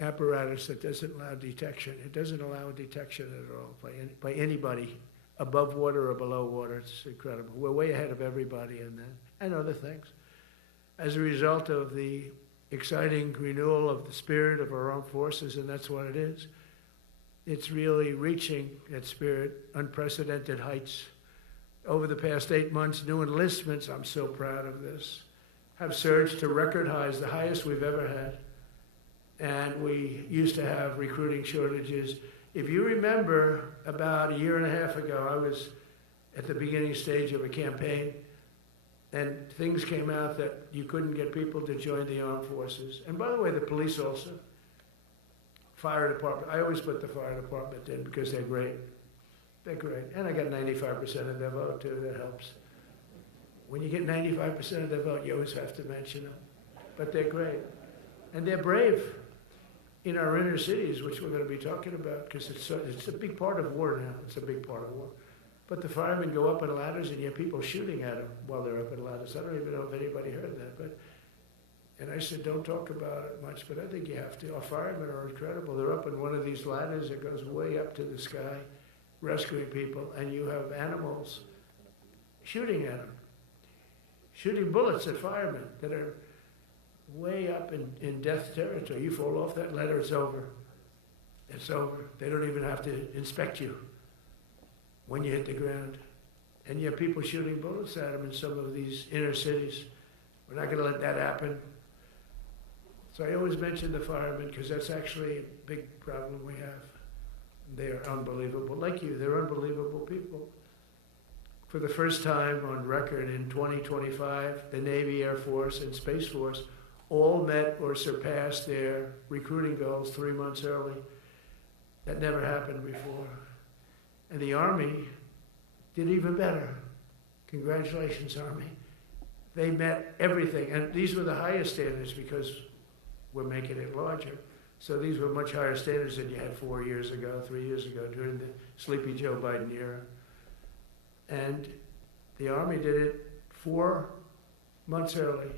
apparatus that doesn't allow detection. It doesn't allow detection at all by anybody, above water or below water. It's incredible. We're way ahead of everybody in that, and other things. As a result of the exciting renewal of the spirit of our armed forces, and that's what it is. It's really reaching that spirit, unprecedented heights. Over the past 8 months, new enlistments, I'm so proud of this, have surged to record highs, the highest we've ever had. And we used to have recruiting shortages. If you remember, about 1.5 years ago, I was at the beginning stage of a campaign, and things came out that you couldn't get people to join the armed forces. And by the way, the police also. Fire department, I always put the fire department in because they're great. They're great. And I got 95% of their vote too, that helps. When you get 95% of their vote, you always have to mention them. But they're great. And they're brave in our inner cities, which we're going to be talking about, because it's a big part of war now. It's a big part of war. But the firemen go up in ladders and you have people shooting at them while they're up in ladders. I don't even know if anybody heard that. And I said, don't talk about it much, but I think you have to. Our firemen are incredible. They're up in one of these ladders that goes way up to the sky, rescuing people, and you have animals shooting at them, shooting bullets at firemen that are way up in death territory. You fall off that ladder, it's over. It's over. They don't even have to inspect you when you hit the ground. And you have people shooting bullets at them in some of these inner cities. We're not going to let that happen. So I always mention the firemen because that's actually a big problem we have. They're unbelievable. Like you, they're unbelievable people. For the first time on record in 2025, the Navy, Air Force, and Space Force all met or surpassed their recruiting goals 3 months early. That never happened before. And the Army did even better. Congratulations, Army. They met everything. And these were the highest standards because we're making it larger. So these were much higher standards than you had 4 years ago, 3 years ago, during the Sleepy Joe Biden era. And the Army did it 4 months early.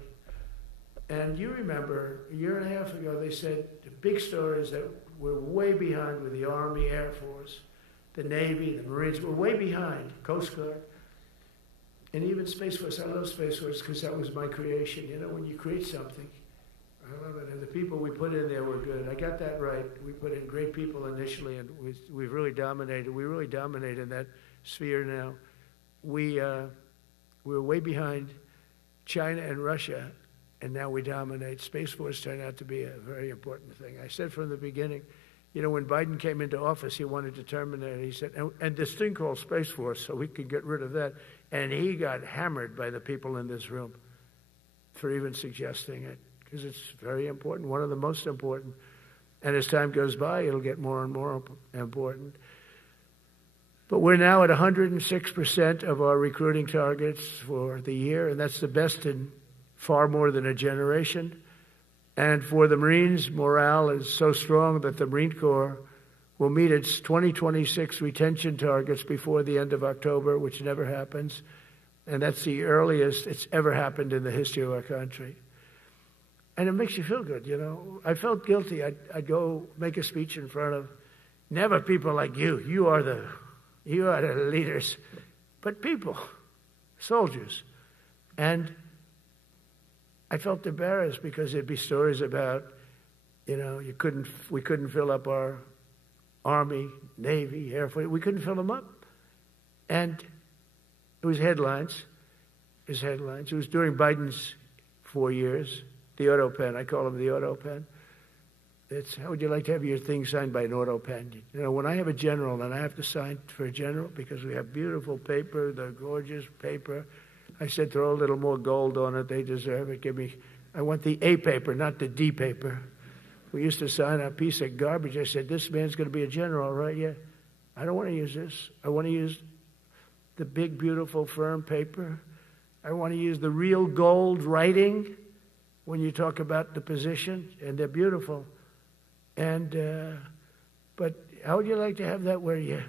And you remember, a year and a half ago, they said the big story is that we're way behind with the Army, Air Force, the Navy, the Marines. We're way behind, Coast Guard. And even Space Force. I love Space Force because that was my creation. You know, when you create something, I love it. And the people we put in there were good. I got that right. We put in great people initially, and we've really dominated. We really dominate in that sphere now. We're way behind China and Russia, and now we dominate. Space Force turned out to be a very important thing. I said from the beginning, you know, when Biden came into office, he wanted to terminate it. He said, and this thing called Space Force, so we could get rid of that. And he got hammered by the people in this room for even suggesting it, because it's very important, one of the most important. And as time goes by, it'll get more and more important. But we're now at 106% of our recruiting targets for the year, and that's the best in far more than a generation. And for the Marines, morale is so strong that the Marine Corps will meet its 2026 retention targets before the end of October, which never happens. And that's the earliest it's ever happened in the history of our country. And it makes you feel good, you know. I felt guilty. I'd go make a speech in front of never people like you. You are the leaders. But people, soldiers. And I felt embarrassed because there'd be stories about, you know, we couldn't fill up our Army, Navy, Air Force. We couldn't fill them up. And it was headlines. It was during Biden's 4 years. The auto pen, I call him the auto pen. It's, how would you like to have your thing signed by an auto pen? You know, when I have a general and I have to sign for a general because we have beautiful paper, the gorgeous paper, I said throw a little more gold on it. They deserve it. I want the A paper, not the D paper. We used to sign a piece of garbage. I said, this man's going to be a general, right? Yeah. I don't want to use this. I want to use the big, beautiful, firm paper. I want to use the real gold writing when you talk about the position, and they're beautiful. And but how would you like to have that where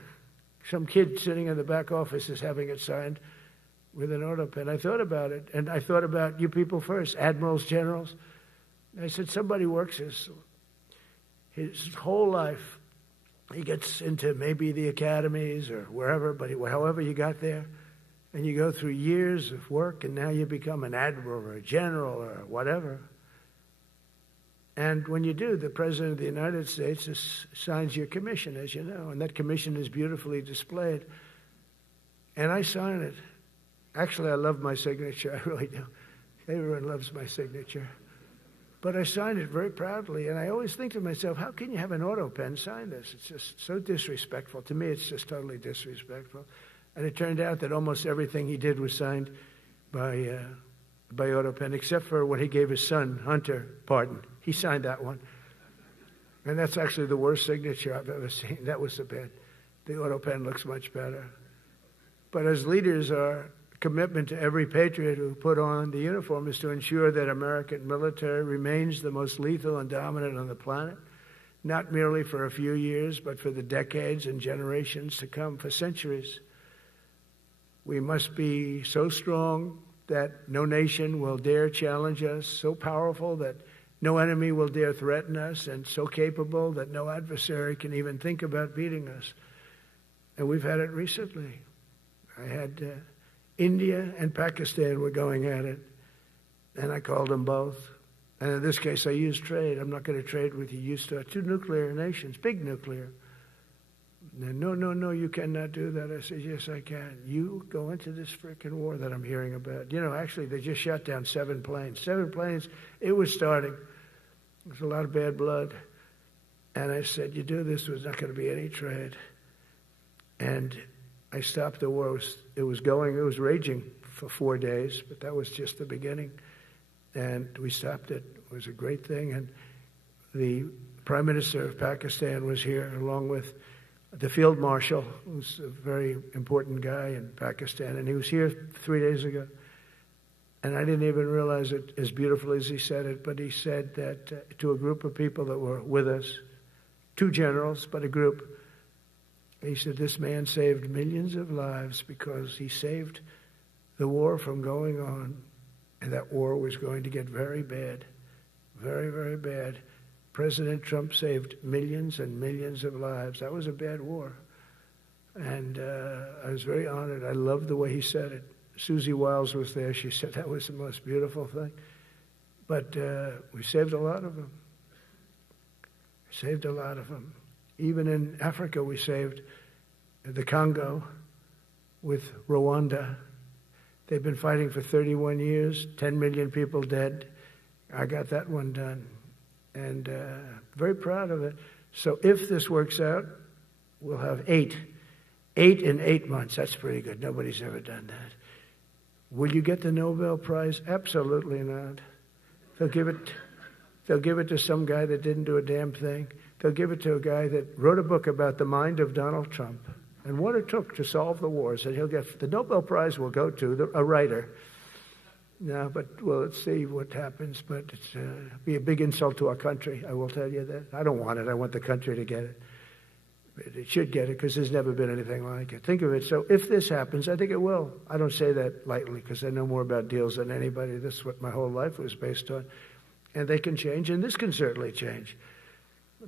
some kid sitting in the back office is having it signed with an auto pen? I thought about it, and I thought about you people first, admirals, generals. I said, somebody works his whole life. He gets into maybe the academies or wherever, but however you got there, and you go through years of work, and now you become an admiral or a general or whatever. And when you do, the President of the United States signs your commission, as you know, and that commission is beautifully displayed. And I sign it. Actually, I love my signature. I really do. Everyone loves my signature. But I signed it very proudly, and I always think to myself, how can you have an auto pen sign this? It's just so disrespectful. To me, it's just totally disrespectful. And it turned out that almost everything he did was signed by auto pen, except for when he gave his son, Hunter, pardon. He signed that one. And that's actually the worst signature I've ever seen. That was the bad. The auto pen looks much better. But as leaders, our commitment to every patriot who put on the uniform is to ensure that American military remains the most lethal and dominant on the planet, not merely for a few years, but for the decades and generations to come, for centuries. We must be so strong that no nation will dare challenge us, so powerful that no enemy will dare threaten us, and so capable that no adversary can even think about beating us. And we've had it recently. I had India and Pakistan were going at it, and I called them both. And in this case, I used trade. I'm not going to trade with you. Used to two nuclear nations, big nuclear. And no, you cannot do that. I said, yes, I can. You go into this frickin' war that I'm hearing about. You know, actually, they just shot down 7 planes. 7 planes. It was starting. There was a lot of bad blood. And I said, you do this, there's not going to be any trade. And I stopped the war. It was raging for 4 days, but that was just the beginning. And we stopped it. It was a great thing. And the Prime Minister of Pakistan was here, along with the Field Marshal, who's a very important guy in Pakistan, and he was here 3 days ago. And I didn't even realize it as beautifully as he said it, but he said that to a group of people that were with us, 2 generals, but a group, he said, this man saved millions of lives because he saved the war from going on, and that war was going to get very bad, very, very bad. President Trump saved millions and millions of lives. That was a bad war. And I was very honored. I loved the way he said it. Susie Wiles was there. She said that was the most beautiful thing. But we saved a lot of them. Saved a lot of them. Even in Africa, we saved the Congo with Rwanda. They've been fighting for 31 years, 10 million people dead. I got that one done. And very proud of it. So if this works out, we'll have 8 in 8 months. That's pretty good. Nobody's ever done that. Will you get the Nobel Prize? Absolutely not. They'll give it to some guy that didn't do a damn thing. They'll give it to a guy that wrote a book about the mind of Donald Trump and what it took to solve the wars. And he'll get the Nobel Prize will go to a writer. No, but well, let's see what happens. But it's be a big insult to our country. I will tell you that. I don't want it. I want the country to get it. It should get it because there's never been anything like it. Think of it. So if this happens, I think it will. I don't say that lightly because I know more about deals than anybody. This is what my whole life was based on. And they can change, and this can certainly change.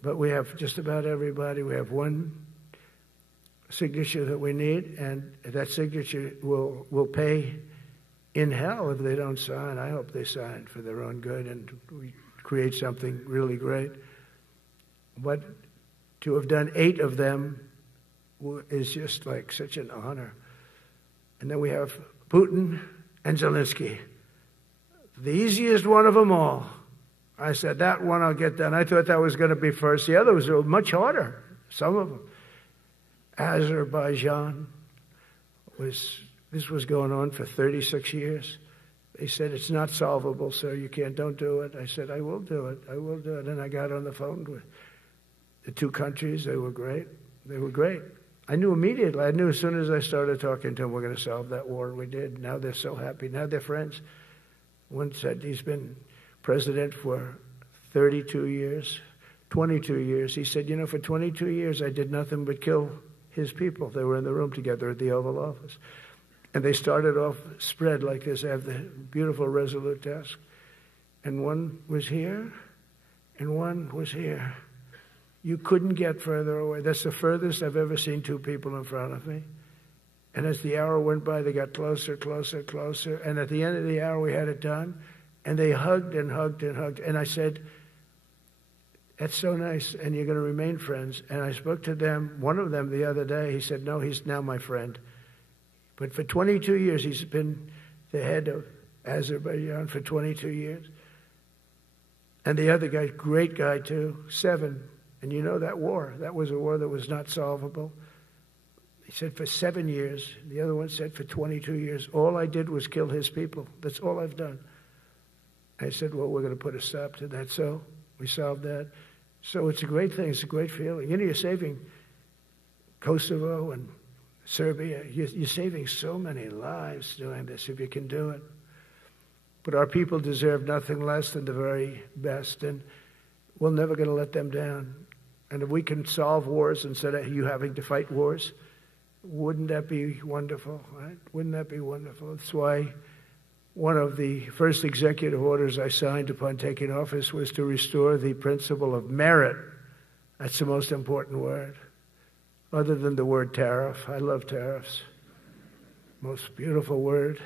But we have just about everybody. We have one signature that we need, and that signature will pay in hell if they don't sign. I hope they sign for their own good and we create something really great. But to have done 8 of them is just like such an honor. And then we have Putin and Zelensky. The easiest one of them all. I said, that one I'll get done. I thought that was going to be first. The others were much harder, some of them. Azerbaijan this was going on for 36 years. They said, it's not solvable, sir. Don't do it. I said, I will do it. I will do it. And I got on the phone with the 2 countries. They were great. They were great. I knew immediately. I knew as soon as I started talking to them, we're going to solve that war. And we did. Now they're so happy. Now they're friends. One said he's been president for 32 years, 22 years. He said, for 22 years, I did nothing but kill his people. They were in the room together at the Oval Office. And they started off spread like this. I have the beautiful Resolute desk. And one was here, and one was here. You couldn't get further away. That's the furthest I've ever seen 2 people in front of me. And as the hour went by, they got closer, closer, closer. And at the end of the hour, we had it done. And they hugged and hugged and hugged. And I said, that's so nice, and you're going to remain friends. And I spoke to them, one of them the other day. He said, no, he's now my friend. But for 22 years, he's been the head of Azerbaijan for 22 years. And the other guy, great guy too, 7. And that war, that was a war that was not solvable. He said for 7 years. The other one said for 22 years. All I did was kill his people. That's all I've done. I said, well, we're going to put a stop to that. So we solved that. So it's a great thing. It's a great feeling. You're saving Kosovo and Serbia. You're saving so many lives doing this if you can do it. But our people deserve nothing less than the very best, and we're never going to let them down. And if we can solve wars instead of you having to fight wars, wouldn't that be wonderful, right? Wouldn't that be wonderful? That's why one of the first executive orders I signed upon taking office was to restore the principle of merit. That's the most important word, other than the word tariff. I love tariffs. Most beautiful word.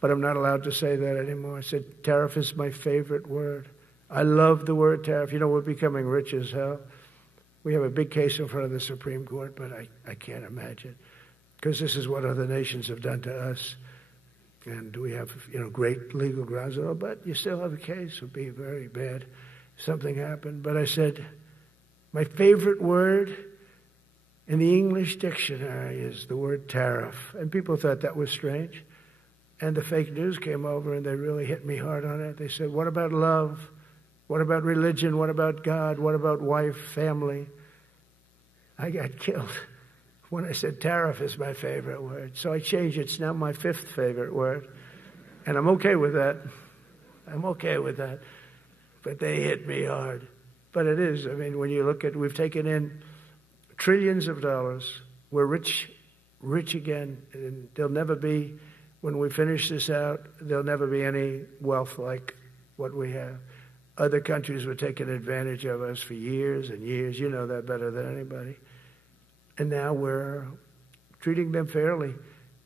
But I'm not allowed to say that anymore. I said tariff is my favorite word. I love the word tariff. We're becoming rich as hell. We have a big case in front of the Supreme Court, but I can't imagine. Because this is what other nations have done to us. And we have, great legal grounds and all, but you still have a case. It would be very bad if something happened. But I said, my favorite word in the English dictionary is the word tariff. And people thought that was strange. And the fake news came over and they really hit me hard on it. They said, what about love? What about religion? What about God? What about wife, family? I got killed when I said tariff is my favorite word. So I changed it. It's now my 5th favorite word. And I'm okay with that. I'm okay with that. But they hit me hard. But it is. I mean, when you look at, we've taken in trillions of dollars. We're rich again. And there'll never be, when we finish this out, there'll never be any wealth like what we have. Other countries were taking advantage of us for years and years. You know that better than anybody. And now we're treating them fairly.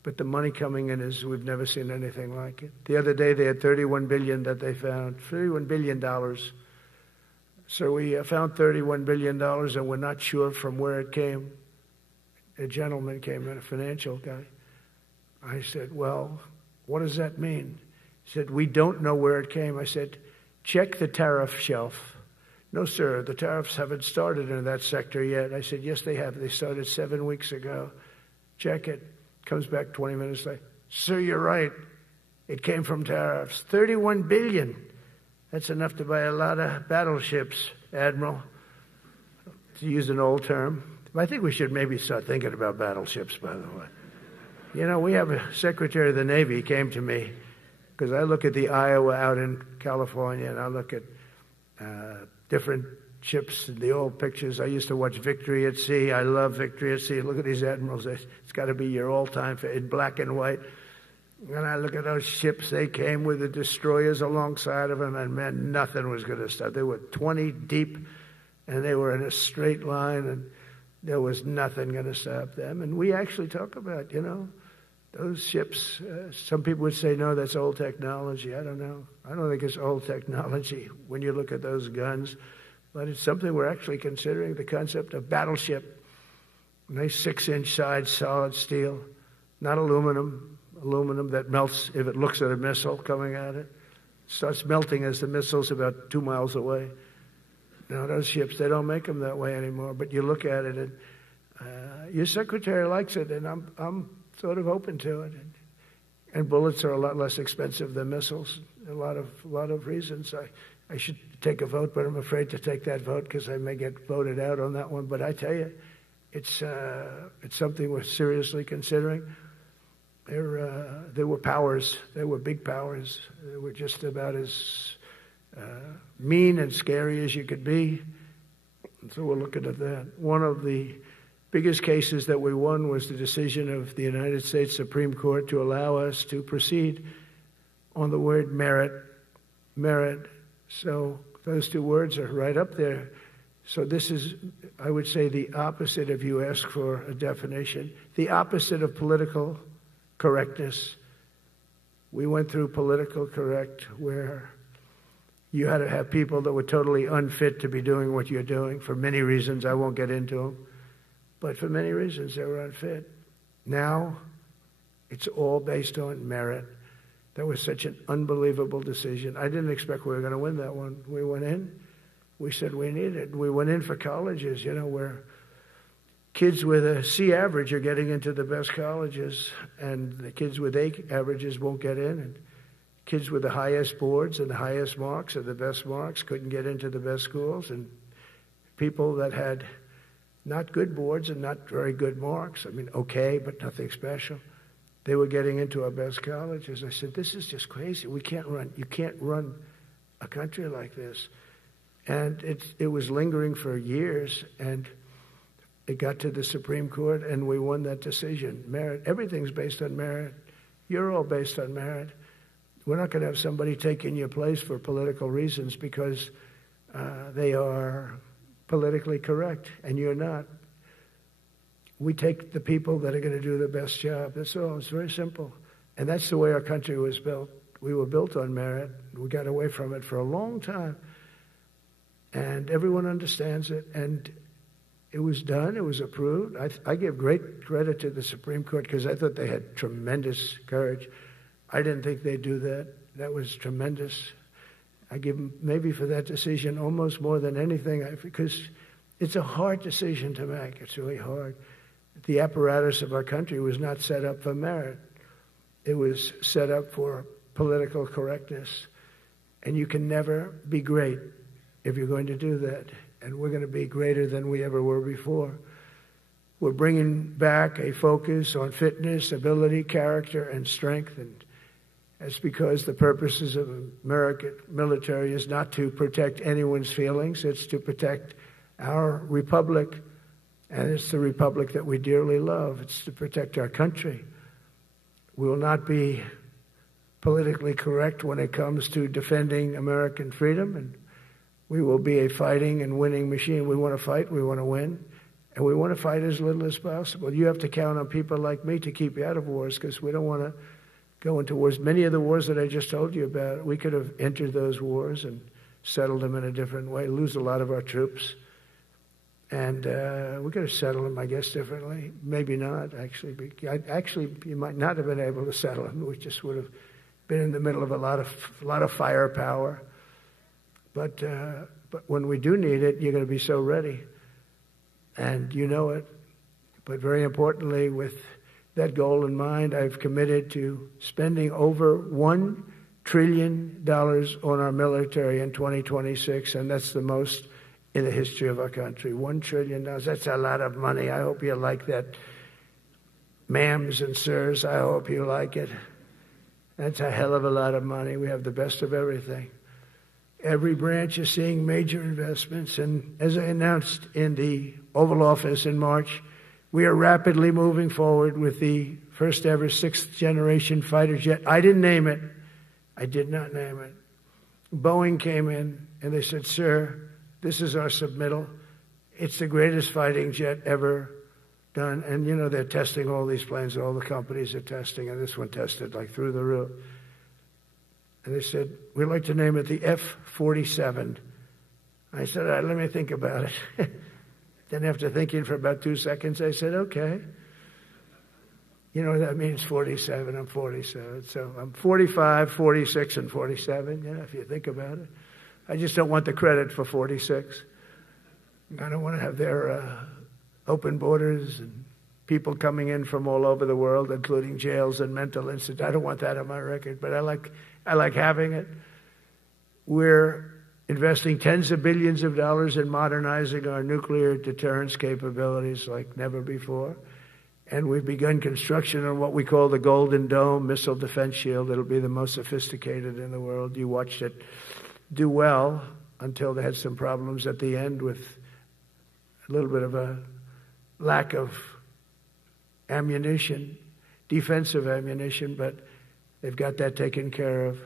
But the money coming in is, we've never seen anything like it. The other day they had $31 billion that they found, $31 billion. So we found $31 billion and we're not sure from where it came. A gentleman came in, a financial guy. I said, well, what does that mean? He said, we don't know where it came. I said, check the tariff shelf. No, sir, the tariffs haven't started in that sector yet. I said, yes, they have. They started 7 weeks ago. Check it. Comes back 20 minutes later. Sir, you're right. It came from tariffs. $31 billion. That's enough to buy a lot of battleships, Admiral, to use an old term. I think we should maybe start thinking about battleships, by the way. You know, we have a Secretary of the Navy came to me, because I look at the Iowa out in California, and I look at different ships and the old pictures. I used to watch Victory at Sea. I love Victory at Sea. Look at these admirals. It's got to be your all-time in black and white. And I look at those ships. They came with the destroyers alongside of them, and man, nothing was going to stop. They were 20 deep, and they were in a straight line, and there was nothing going to stop them. And we actually talk about, you know, those ships. Some people would say, no, that's old technology. I don't know. I don't think it's old technology when you look at those guns. But it's something we're actually considering, the concept of battleship. Nice 6-inch side, solid steel, not aluminum that melts if it looks at a missile coming at it. It starts melting as the missile's about 2 miles away. Now, those ships, they don't make them that way anymore. But you look at it, and your secretary likes it, and I'm sort of open to it. And bullets are a lot less expensive than missiles. A lot of reasons. I should take a vote, but I'm afraid to take that vote because I may get voted out on that one. But I tell you, it's something we're seriously considering. There were powers. There were big powers. They were just about as mean and scary as you could be. And so we're looking at that. One of the biggest cases that we won was the decision of the United States Supreme Court to allow us to proceed on the word merit. Merit. So those two words are right up there. So this is, I would say, the opposite, if you ask for a definition, the opposite of political correctness. We went through political correct, where you had to have people that were totally unfit to be doing what you're doing for many reasons. I won't get into them. But for many reasons, they were unfit. Now, it's all based on merit. That was such an unbelievable decision. I didn't expect we were going to win that one. We went in. We said we needed it. We went in for colleges, you know, where kids with a C average are getting into the best colleges, and the kids with A averages won't get in. And kids with the highest boards and the highest marks and the best marks couldn't get into the best schools. And people that had not good boards and not very good marks, I mean, okay, but nothing special, they were getting into our best colleges. I said, this is just crazy. You can't run a country like this. And it was lingering for years, and it got to the Supreme Court, and we won that decision. Merit, everything's based on merit. You're all based on merit. We're not going to have somebody taking your place for political reasons because they are politically correct, and you're not. We take the people that are going to do the best job. That's all. It's very simple. And that's the way our country was built. We were built on merit. We got away from it for a long time. And everyone understands it. And it was done. It was approved. I give great credit to the Supreme Court because I thought they had tremendous courage. I didn't think they'd do that. That was tremendous. I give them maybe for that decision almost more than anything because it's a hard decision to make. It's really hard. The apparatus of our country was not set up for merit. It was set up for political correctness. And you can never be great if you're going to do that. And we're going to be greater than we ever were before. We're bringing back a focus on fitness, ability, character, and strength. It's because the purposes of American military is not to protect anyone's feelings. It's to protect our republic, and it's the republic that we dearly love. It's to protect our country. We will not be politically correct when it comes to defending American freedom, and we will be a fighting and winning machine. We want to fight, we want to win, and we want to fight as little as possible. You have to count on people like me to keep you out of wars, because we don't want to go into wars. Many of the wars that I just told you about, we could have entered those wars and settled them in a different way, lose a lot of our troops. And we could have settled them, I guess, differently. Maybe not, actually. Actually, you might not have been able to settle them. We just would have been in the middle of a lot of firepower. But when we do need it, you're going to be so ready. And you know it. But very importantly, with that goal in mind, I've committed to spending over $1 trillion on our military in 2026, and that's the most in the history of our country. $1 trillion. That's a lot of money. I hope you like that. Ma'ams and sirs, I hope you like it. That's a hell of a lot of money. We have the best of everything. Every branch is seeing major investments, and as I announced in the Oval Office in March, we are rapidly moving forward with the first ever 6th generation fighter jet. I didn't name it. I did not name it. Boeing came in and they said, "Sir, this is our submittal. It's the greatest fighting jet ever done." And you know, they're testing all these planes, all the companies are testing, and this one tested like through the roof. And they said, "We'd like to name it the F-47. I said, "All right, let me think about it." Then after thinking for about 2 seconds, I said, "Okay." You know what that means, 47. I'm 47. So I'm 45, 46, and 47, you know, if you think about it. I just don't want the credit for 46. I don't want to have their open borders and people coming in from all over the world, including jails and mental institutes. I don't want that on my record, but I like having it. We're investing tens of billions of dollars in modernizing our nuclear deterrence capabilities like never before. And we've begun construction on what we call the Golden Dome missile defense shield. It'll be the most sophisticated in the world. You watched it do well until they had some problems at the end with a little bit of a lack of ammunition, defensive ammunition, but they've got that taken care of.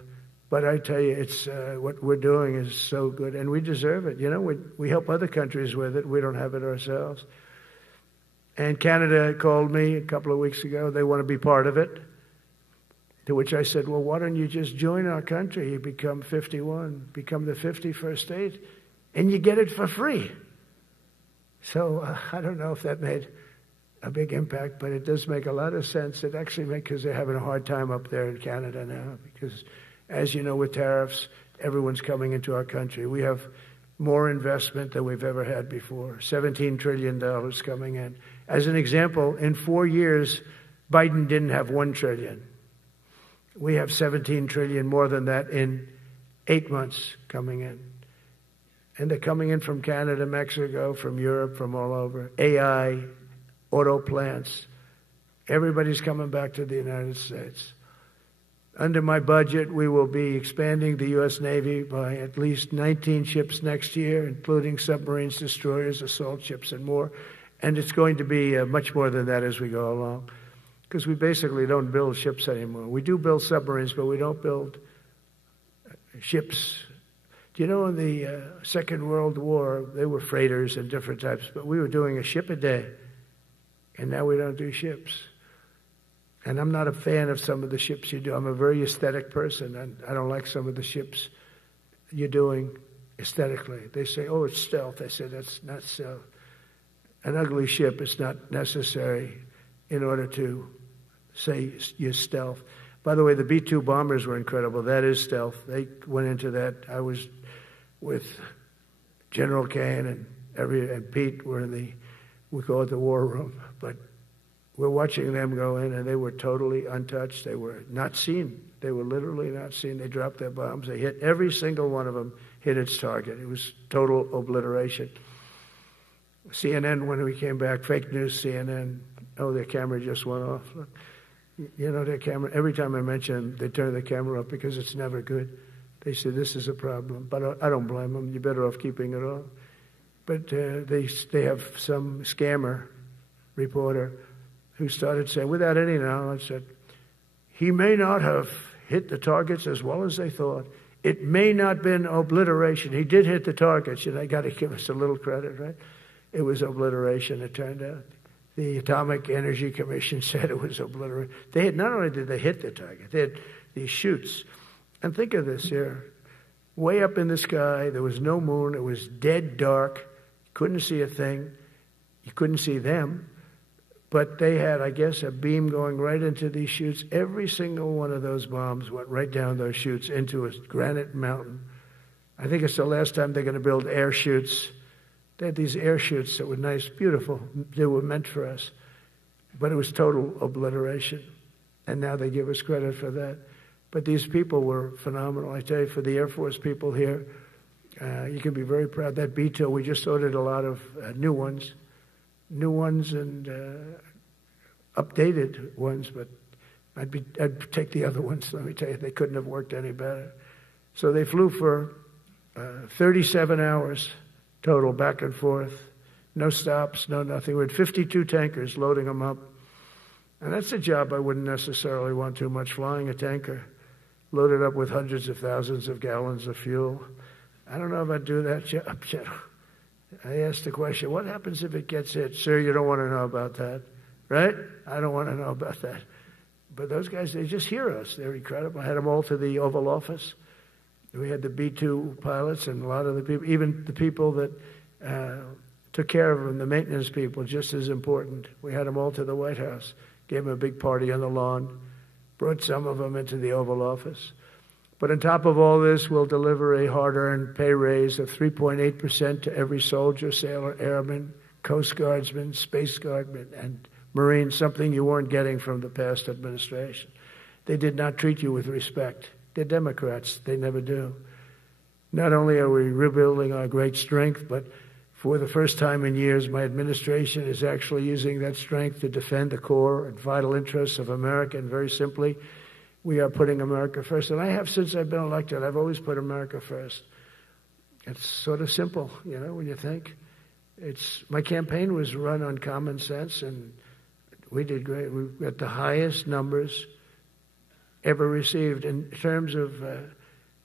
But I tell you, it's what we're doing is so good, and we deserve it. You know, we help other countries with it. We don't have it ourselves. And Canada called me a couple of weeks ago. They want to be part of it. To which I said, "Well, why don't you just join our country? You become 51, become the 51st state, and you get it for free." So I don't know if that made a big impact, but it does make a lot of sense. It actually makes, because they're having a hard time up there in Canada now, because as you know, with tariffs, everyone's coming into our country. We have more investment than we've ever had before, $17 trillion coming in. As an example, in 4 years, Biden didn't have $1 trillion. We have $17 trillion more than that in 8 months coming in. And they're coming in from Canada, Mexico, from Europe, from all over. AI, auto plants. Everybody's coming back to the United States. Under my budget, we will be expanding the U.S. Navy by at least 19 ships next year, including submarines, destroyers, assault ships, and more. And it's going to be much more than that as we go along, because we basically don't build ships anymore. We do build submarines, but we don't build ships. Do you know in the Second World War, they were freighters and different types, but we were doing a ship a day, and now we don't do ships. And I'm not a fan of some of the ships you do. I'm a very aesthetic person, and I don't like some of the ships you're doing aesthetically. They say, "Oh, it's stealth." I say, "That's not stealth." An ugly ship is not necessary in order to say you're stealth. By the way, the B-2 bombers were incredible. That is stealth. They went into that. I was with General Kane and Pete were in we call it the war room, but we're watching them go in, and they were totally untouched. They were not seen. They were literally not seen. They dropped their bombs. They hit every single one of them, hit its target. It was total obliteration. CNN, when we came back, fake news CNN, oh, their camera just went off. You know, their camera, every time I mention them, they turn the camera off because it's never good. They say, this is a problem. But I don't blame them. You're better off keeping it off. But they have some scammer reporter who started saying, without any knowledge, said, he may not have hit the targets as well as they thought. It may not have been obliteration. He did hit the targets. You know, they got to give us a little credit, right? It was obliteration, it turned out. The Atomic Energy Commission said it was obliteration. They had, not only did they hit the target, they had these chutes. And think of this here. Way up in the sky, there was no moon. It was dead dark. You couldn't see a thing. You couldn't see them. But they had, I guess, a beam going right into these chutes. Every single one of those bombs went right down those chutes into a granite mountain. I think it's the last time they're going to build air chutes. They had these air chutes that were nice, beautiful. They were meant for us. But it was total obliteration. And now they give us credit for that. But these people were phenomenal. I tell you, for the Air Force people here, you can be very proud. That B-2, we just ordered a lot of new ones and updated ones, but I'd take the other ones. Let me tell you, they couldn't have worked any better. So they flew for 37 hours total, back and forth, no stops, no nothing. We had 52 tankers loading them up, and that's a job I wouldn't necessarily want too much, flying a tanker, loaded up with hundreds of thousands of gallons of fuel. I don't know if I'd do that job. I asked the question, what happens if it gets hit? Sir, you don't want to know about that, right? I don't want to know about that. But those guys, they just hear us. They're incredible. I had them all to the Oval Office. We had the B-2 pilots and a lot of the people, even the people that took care of them, the maintenance people, just as important. We had them all to the White House, gave them a big party on the lawn, brought some of them into the Oval Office. But on top of all this, we'll deliver a hard-earned pay raise of 3.8% to every soldier, sailor, airman, Coast Guardsman, Space Guardman, and Marine, something you weren't getting from the past administration. They did not treat you with respect. They're Democrats. They never do. Not only are we rebuilding our great strength, but for the first time in years, my administration is actually using that strength to defend the core and vital interests of America, and very simply, we are putting America first. And I have since I've been elected. I've always put America first. It's sort of simple, you know, when you think. My campaign was run on common sense, and we did great. We got the highest numbers ever received. In terms of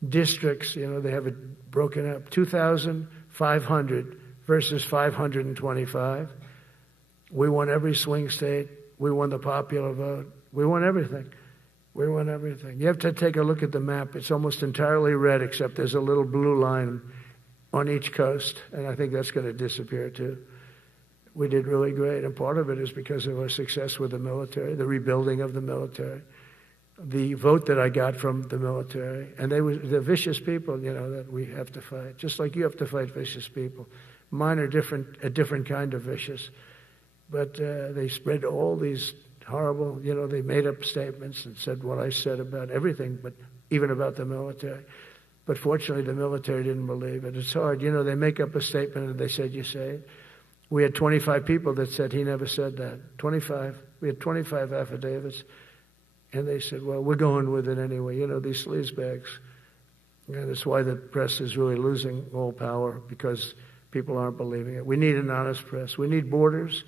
districts, you know, they have it broken up. 2,500 versus 525. We won every swing state. We won the popular vote. We won everything. We won everything. You have to take a look at the map. It's almost entirely red, except there's a little blue line on each coast, and I think that's going to disappear too. We did really great, and part of it is because of our success with the military, the rebuilding of the military, the vote that I got from the military, and they're vicious people, you know, that we have to fight, just like you have to fight vicious people. Mine are a different kind of vicious, but they spread all these horrible, you know, they made up statements and said what I said about everything, but even about the military. But fortunately, the military didn't believe it. It's hard. You know, they make up a statement and they said, you say it. We had 25 people that said he never said that. 25. We had 25 affidavits. And they said, well, we're going with it anyway. You know, these sleazebags. And that's why the press is really losing all power, because people aren't believing it. We need an honest press. We need borders.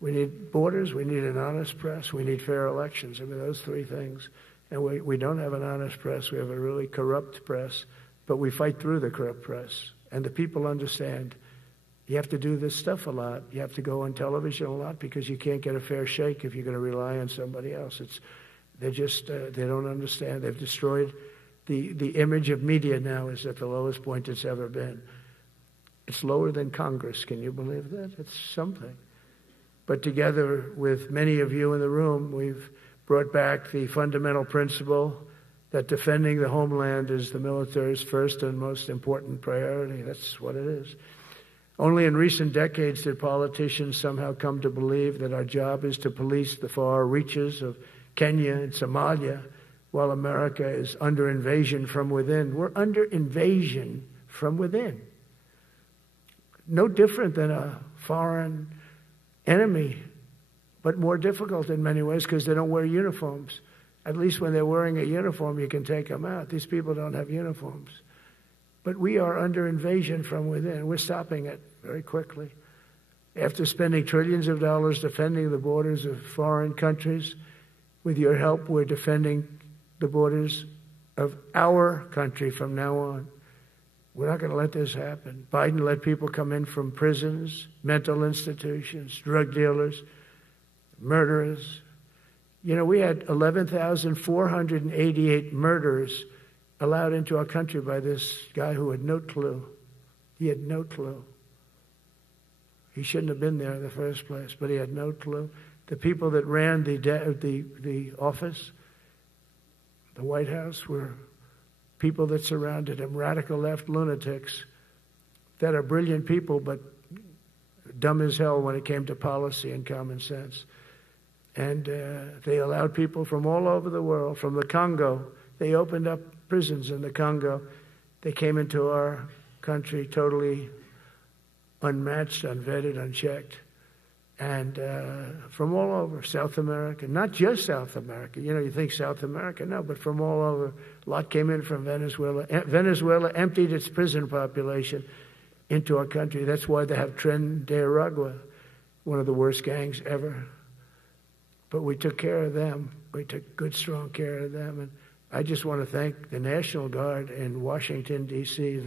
We need borders, we need an honest press, we need fair elections. I mean, those three things. And we don't have an honest press. We have a really corrupt press, but we fight through the corrupt press. And the people understand you have to do this stuff a lot. You have to go on television a lot because you can't get a fair shake if you're going to rely on somebody else. They don't understand. They've destroyed the image of media now is at the lowest point it's ever been. It's lower than Congress. Can you believe that? It's something. But together with many of you in the room, we've brought back the fundamental principle that defending the homeland is the military's first and most important priority. That's what it is. Only in recent decades did politicians somehow come to believe that our job is to police the far reaches of Kenya and Somalia while America is under invasion from within. We're under invasion from within. No different than a foreign enemy but more difficult in many ways because they don't wear uniforms. At least when they're wearing a uniform, you can take them out. These people don't have uniforms. But we are under invasion from within. We're stopping it very quickly. After spending trillions of dollars defending the borders of foreign countries, with your help, we're defending the borders of our country from now on. We're not going to let this happen. Biden let people come in from prisons, mental institutions, drug dealers, murderers. You know, we had 11,488 murders allowed into our country by this guy who had no clue. He had no clue. He shouldn't have been there in the first place, but he had no clue. The people that ran the office, the White House, were people that surrounded him, radical left lunatics that are brilliant people, but dumb as hell when it came to policy and common sense. And they allowed people from all over the world, from the Congo. They opened up prisons in the Congo. They came into our country totally unmatched, unvetted, unchecked. And from all over, South America, not just South America. You know, you think South America, no, but from all over. A lot came in from Venezuela. Venezuela emptied its prison population into our country. That's why they have Tren de Aragua, one of the worst gangs ever. But we took care of them. We took good, strong care of them. And I just want to thank the National Guard in Washington, D.C.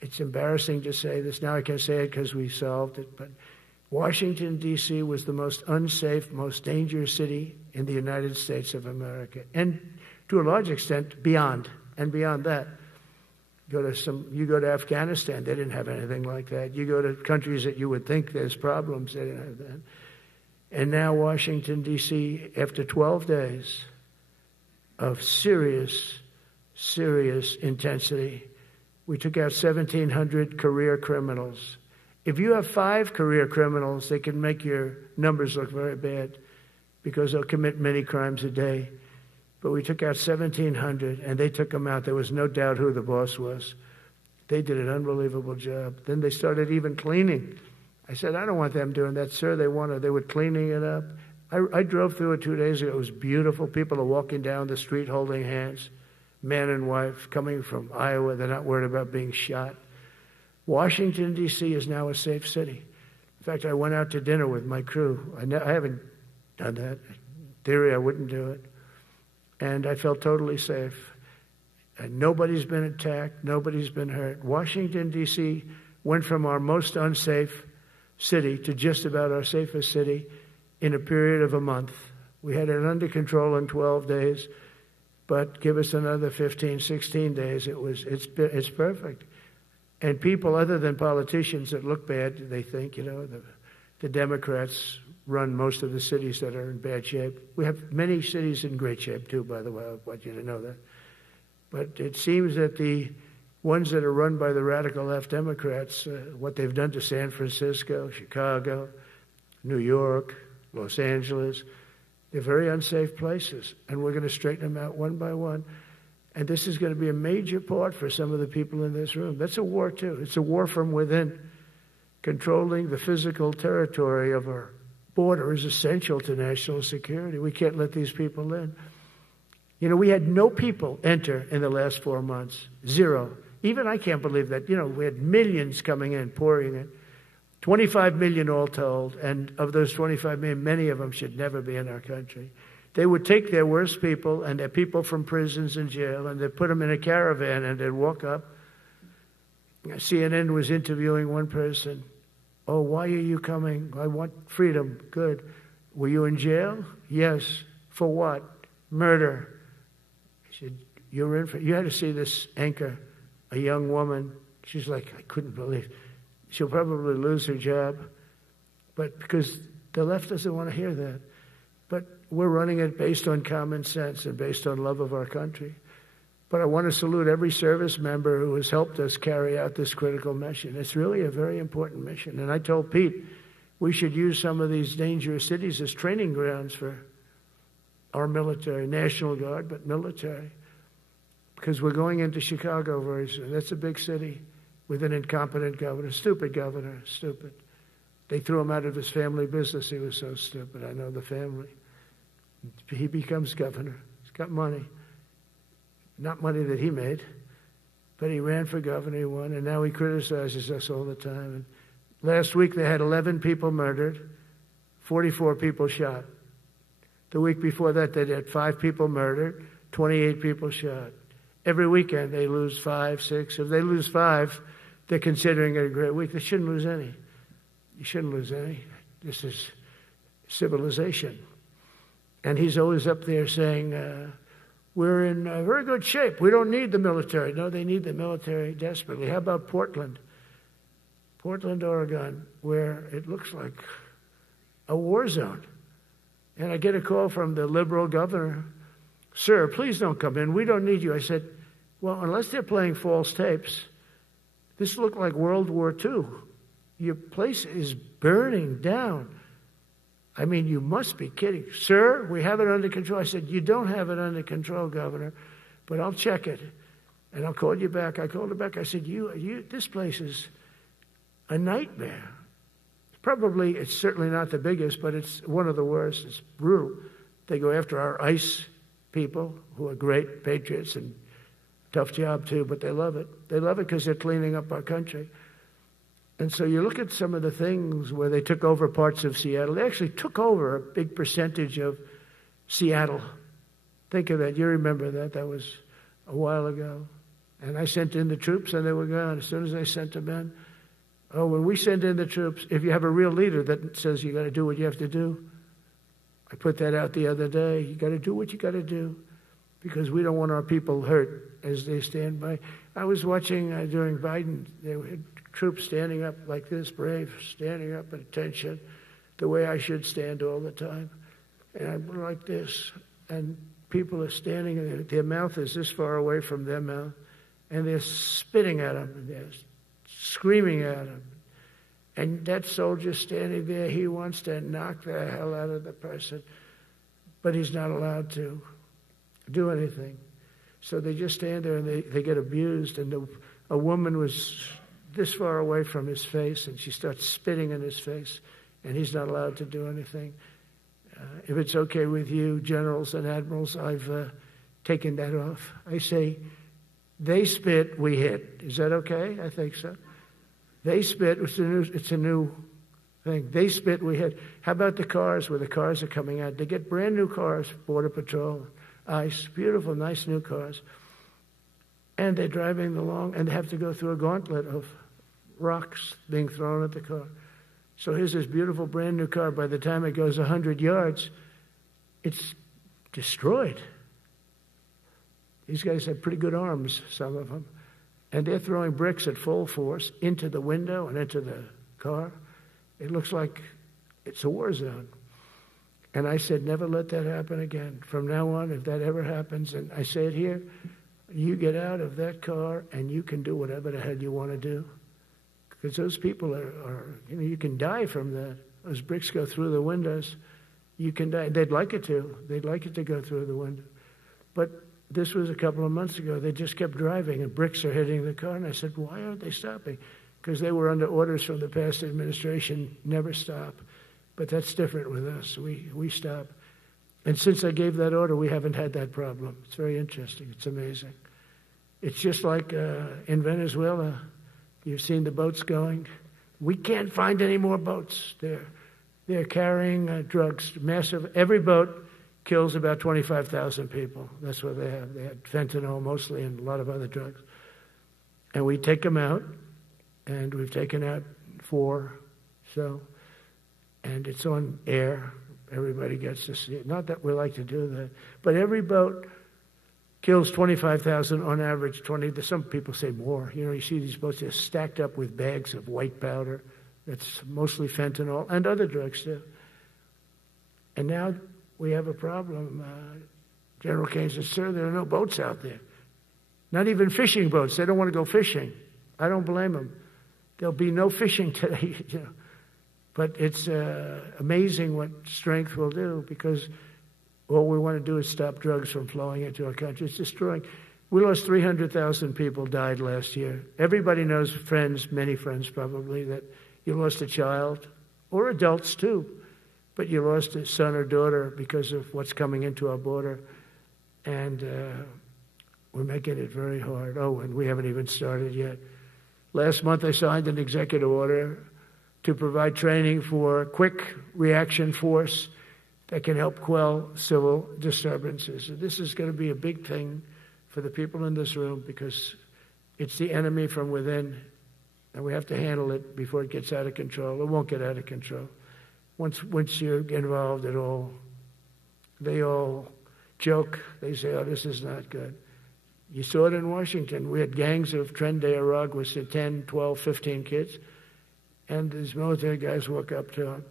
It's embarrassing to say this. Now I can say it because we solved it. But Washington, D.C. was the most unsafe, most dangerous city in the United States of America. And to a large extent, beyond. And beyond that, you go to Afghanistan, they didn't have anything like that. You go to countries that you would think there's problems, they didn't have that. And now Washington, D.C., after 12 days of serious, serious intensity, we took out 1,700 career criminals. If you have 5 career criminals, they can make your numbers look very bad because they'll commit many crimes a day. But we took out 1,700, and they took them out. There was no doubt who the boss was. They did an unbelievable job. Then they started even cleaning. I said, I don't want them doing that, sir. They were cleaning it up. I drove through it 2 days ago. It was beautiful. People are walking down the street holding hands, man and wife, coming from Iowa. They're not worried about being shot. Washington, D.C. is now a safe city. In fact, I went out to dinner with my crew. I haven't done that. In theory, I wouldn't do it. And I felt totally safe. And nobody's been attacked. Nobody's been hurt. Washington, D.C. went from our most unsafe city to just about our safest city in a period of a month. We had it under control in 12 days, but give us another 15, 16 days. It's perfect. And people other than politicians that look bad, they think, the Democrats run most of the cities that are in bad shape. We have many cities in great shape too, by the way. I want you to know that. But it seems that the ones that are run by the radical left Democrats, what they've done to San Francisco, Chicago, New York, Los Angeles, they're very unsafe places. And we're going to straighten them out one by one. And this is going to be a major part for some of the people in this room. That's a war, too. It's a war from within. Controlling the physical territory of our border is essential to national security. We can't let these people in. We had no people enter in the last 4 months. 0. Even I can't believe that. We had millions coming in, pouring in. 25 million all told. And of those 25 million, many of them should never be in our country. They would take their worst people and their people from prisons and jail, and they'd put them in a caravan and they'd walk up. CNN was interviewing one person. Oh, why are you coming? I want freedom. Good. Were you in jail? Yes. For what? Murder. He said, you had to see this anchor, a young woman. She's like, I couldn't believe. She'll probably lose her job. But because the left doesn't want to hear that. But we're running it based on common sense and based on love of our country. But I want to salute every service member who has helped us carry out this critical mission. It's really a very important mission. And I told Pete we should use some of these dangerous cities as training grounds for our military, National Guard, but military. Because we're going into Chicago very soon. That's a big city with an incompetent governor, stupid governor, stupid. They threw him out of his family business. He was so stupid. I know the family. He becomes governor. He's got money. Not money that he made, but he ran for governor, he won, and now he criticizes us all the time. And last week they had 11 people murdered, 44 people shot. The week before that they had 5 people murdered, 28 people shot. Every weekend they lose 5, 6. If they lose 5, they're considering it a great week. They shouldn't lose any. You shouldn't lose any. This is civilization. And he's always up there saying, we're in very good shape. We don't need the military. No, they need the military desperately. How about Portland? Portland, Oregon, where it looks like a war zone. And I get a call from the liberal governor. Sir, please don't come in. We don't need you. I said, well, unless they're playing false tapes, this looked like World War II. Your place is burning down. I mean, you must be kidding. Sir, we have it under control. I said, you don't have it under control, Governor, but I'll check it, and I'll call you back. I called her back. I said, this place is a nightmare. It's certainly not the biggest, but it's one of the worst. It's brutal. They go after our ICE people, who are great patriots and tough job too, but they love it. They love it because they're cleaning up our country. And so you look at some of the things where they took over parts of Seattle. They actually took over a big percentage of Seattle. Think of that. You remember that. That was a while ago. And I sent in the troops, and they were gone. As soon as I sent them in, when we send in the troops, if you have a real leader that says you got to do what you have to do, I put that out the other day. You got to do what you got to do because we don't want our people hurt as they stand by. I was watching during Biden, there were troops standing up like this, brave, standing up at attention, the way I should stand all the time. And I'm like this, and people are standing, and their mouth is this far away from their mouth, and they're spitting at them, and they're screaming at them. And that soldier standing there, he wants to knock the hell out of the person, but he's not allowed to do anything. So they just stand there, and they get abused, and a woman was this far away from his face, and she starts spitting in his face, and he's not allowed to do anything. If it's okay with you, generals and admirals, I've taken that off. I say, they spit, we hit. Is that okay? I think so. They spit, it's a new thing. They spit, we hit. How about the cars, where the cars are coming out? They get brand new cars, Border Patrol, ICE, beautiful, nice new cars. And they're driving along, and they have to go through a gauntlet of rocks being thrown at the car. So here's this beautiful brand new car. By the time it goes 100 yards, it's destroyed. These guys have pretty good arms, some of them. And they're throwing bricks at full force into the window and into the car. It looks like it's a war zone. And I said, never let that happen again. From now on, if that ever happens, and I say it here, you get out of that car and you can do whatever the hell you want to do. Because those people are you can die from that. Those bricks go through the windows. You can die. They'd like it to. They'd like it to go through the window. But this was a couple of months ago. They just kept driving, and bricks are hitting the car. And I said, why aren't they stopping? Because they were under orders from the past administration, never stop. But that's different with us. We stop. And since I gave that order, we haven't had that problem. It's very interesting. It's amazing. It's just like in Venezuela. You've seen the boats going. We can't find any more boats. They're carrying drugs, massive. Every boat kills about 25,000 people. That's what they have. They had fentanyl mostly and a lot of other drugs. And we take them out, and we've taken out 4. And it's on air. Everybody gets to see it. Not that we like to do that, but every boat kills 25,000 on average, 20. Some people say more. You see these boats, they're stacked up with bags of white powder. That's mostly fentanyl and other drugs too. And now we have a problem. General Kane says, sir, there are no boats out there. Not even fishing boats. They don't want to go fishing. I don't blame them. There'll be no fishing today. But it's amazing what strength will do, because all we want to do is stop drugs from flowing into our country. It's destroying. We lost 300,000 people died last year. Everybody knows, friends, many friends probably, that you lost a child or adults too, but you lost a son or daughter because of what's coming into our border, and we're making it very hard. Oh, and we haven't even started yet. Last month I signed an executive order to provide training for quick reaction force that can help quell civil disturbances. And this is going to be a big thing for the people in this room because it's the enemy from within, and we have to handle it before it gets out of control. It won't get out of control. Once you're involved at all, they all joke. They say, oh, this is not good. You saw it in Washington. We had gangs of Tren de Arag with 10, 12, 15 kids, and these military guys walk up to them,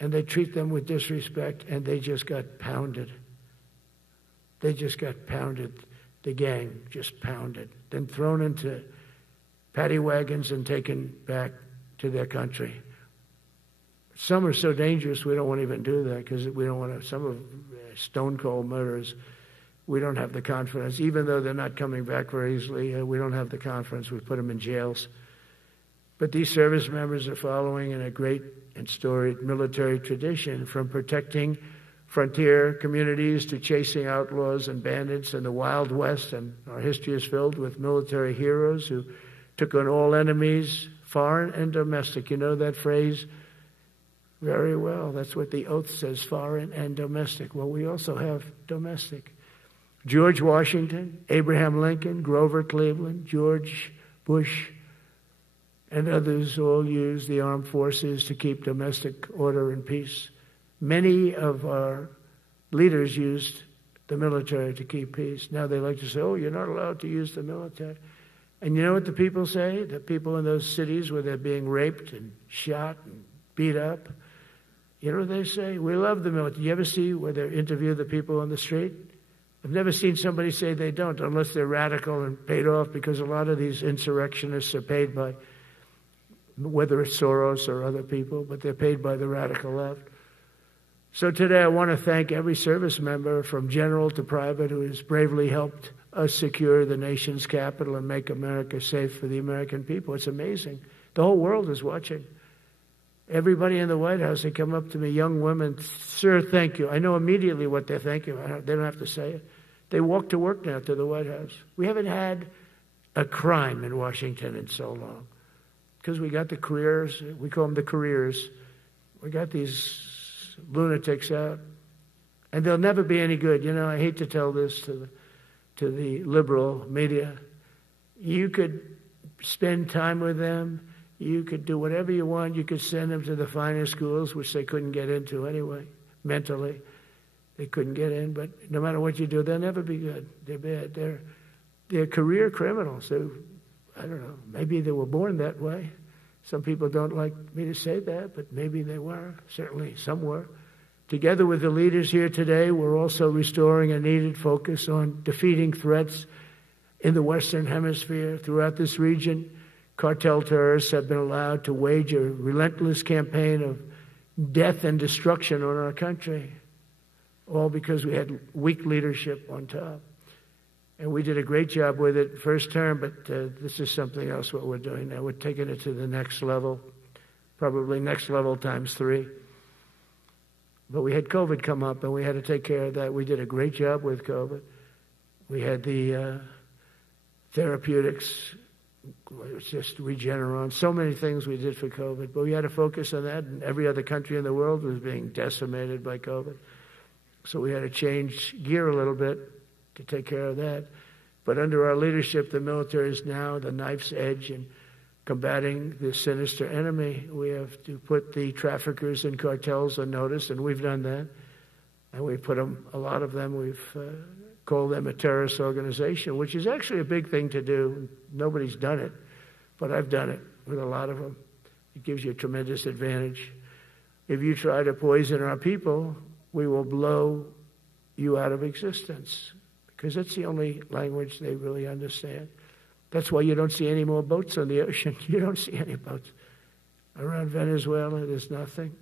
and they treat them with disrespect, and they just got pounded. They just got pounded. The gang just pounded. Then thrown into paddy wagons and taken back to their country. Some are so dangerous we don't want to even do that because we don't want to, some of stone cold murderers, we don't have the confidence. Even though they're not coming back very easily, we don't have the confidence. We put them in jails. But these service members are following in a great and storied military tradition, from protecting frontier communities to chasing outlaws and bandits in the Wild West. And our history is filled with military heroes who took on all enemies, foreign and domestic. You know that phrase very well. That's what the oath says, foreign and domestic. Well, we also have domestic. George Washington, Abraham Lincoln, Grover Cleveland, George Bush, and others all used the armed forces to keep domestic order and peace. Many of our leaders used the military to keep peace. Now they like to say, oh, you're not allowed to use the military. And you know what the people say? The people in those cities where they're being raped and shot and beat up, you know what they say? We love the military. You ever see where they interview the people on the street? I've never seen somebody say they don't, unless they're radical and paid off, because a lot of these insurrectionists are paid by, whether it's Soros or other people, but they're paid by the radical left. So today I want to thank every service member from general to private who has bravely helped us secure the nation's capital and make America safe for the American people. It's amazing. The whole world is watching. Everybody in the White House, they come up to me, young women, sir, thank you. I know immediately what they're thanking. They don't have to say it. They walk to work now to the White House. We haven't had a crime in Washington in so long because we got the careers. We call them the careers. We got these lunatics out, and they'll never be any good. You know, I hate to tell this to the liberal media. You could spend time with them. You could do whatever you want. You could send them to the finer schools, which they couldn't get into anyway, mentally. They couldn't get in, but no matter what you do, they'll never be good. They're bad. They're career criminals. I don't know, maybe they were born that way. Some people don't like me to say that, but maybe they were. Certainly some were. Together with the leaders here today, we're also restoring a needed focus on defeating threats in the Western Hemisphere. Throughout this region, cartel terrorists have been allowed to wage a relentless campaign of death and destruction on our country, all because we had weak leadership on top. And we did a great job with it first term, but this is something else what we're doing now. We're taking it to the next level, probably next level times 3. But we had COVID come up, and we had to take care of that. We did a great job with COVID. We had the therapeutics, it was just Regeneron, so many things we did for COVID. But we had to focus on that, and every other country in the world was being decimated by COVID. So we had to change gear a little bit to take care of that. But under our leadership, the military is now the knife's edge in combating this sinister enemy. We have to put the traffickers and cartels on notice, and we've done that. And we put them, a lot of them, we've called them a terrorist organization, which is actually a big thing to do. Nobody's done it, but I've done it with a lot of them. It gives you a tremendous advantage. If you try to poison our people, we will blow you out of existence, because that's the only language they really understand. That's why you don't see any more boats on the ocean. You don't see any boats. Around Venezuela, there's nothing.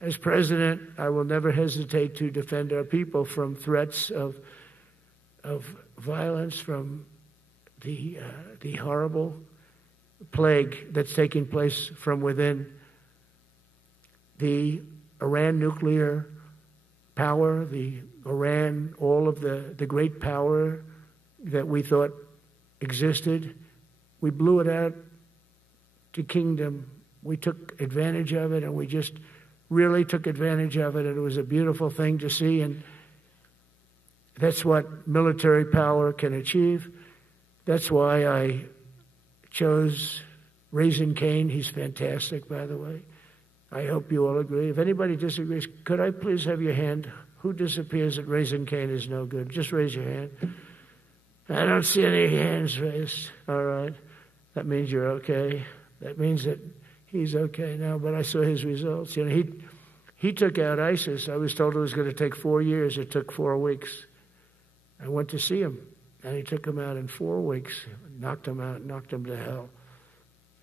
As president, I will never hesitate to defend our people from threats of violence, from the horrible plague that's taking place from within the Iran nuclear power, the Iran, all of the great power that we thought existed, we blew it out to kingdom. We took advantage of it, and we just really took advantage of it, and it was a beautiful thing to see, and that's what military power can achieve. That's why I chose Raising Cane. He's fantastic, by the way. I hope you all agree. If anybody disagrees, could I please have your hand? Who disappears that Raising Cane is no good? Just raise your hand. I don't see any hands raised. All right. That means you're okay. That means that he's okay now, but I saw his results. You know, he took out ISIS. I was told it was going to take 4 years. It took 4 weeks. I went to see him, and he took him out in 4 weeks, knocked him out, knocked him to hell.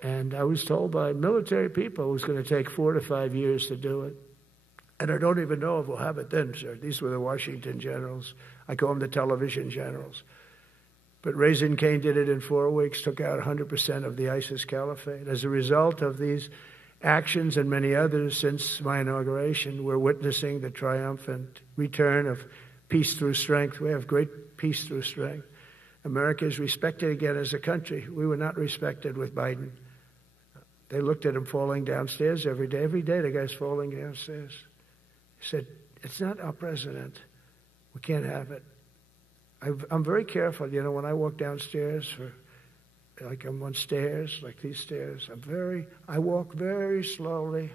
And I was told by military people it was going to take 4 to 5 years to do it. And I don't even know if we'll have it then, sir. These were the Washington generals. I call them the television generals. But Raising Cane did it in 4 weeks, took out 100% of the ISIS caliphate. As a result of these actions and many others since my inauguration, we're witnessing the triumphant return of peace through strength. We have great peace through strength. America is respected again as a country. We were not respected with Biden. They looked at him falling downstairs every day. Every day the guy's falling downstairs. He said, it's not our president. We can't have it. I'm very careful, you know, when I walk downstairs, like I'm on stairs, like these stairs, I walk very slowly.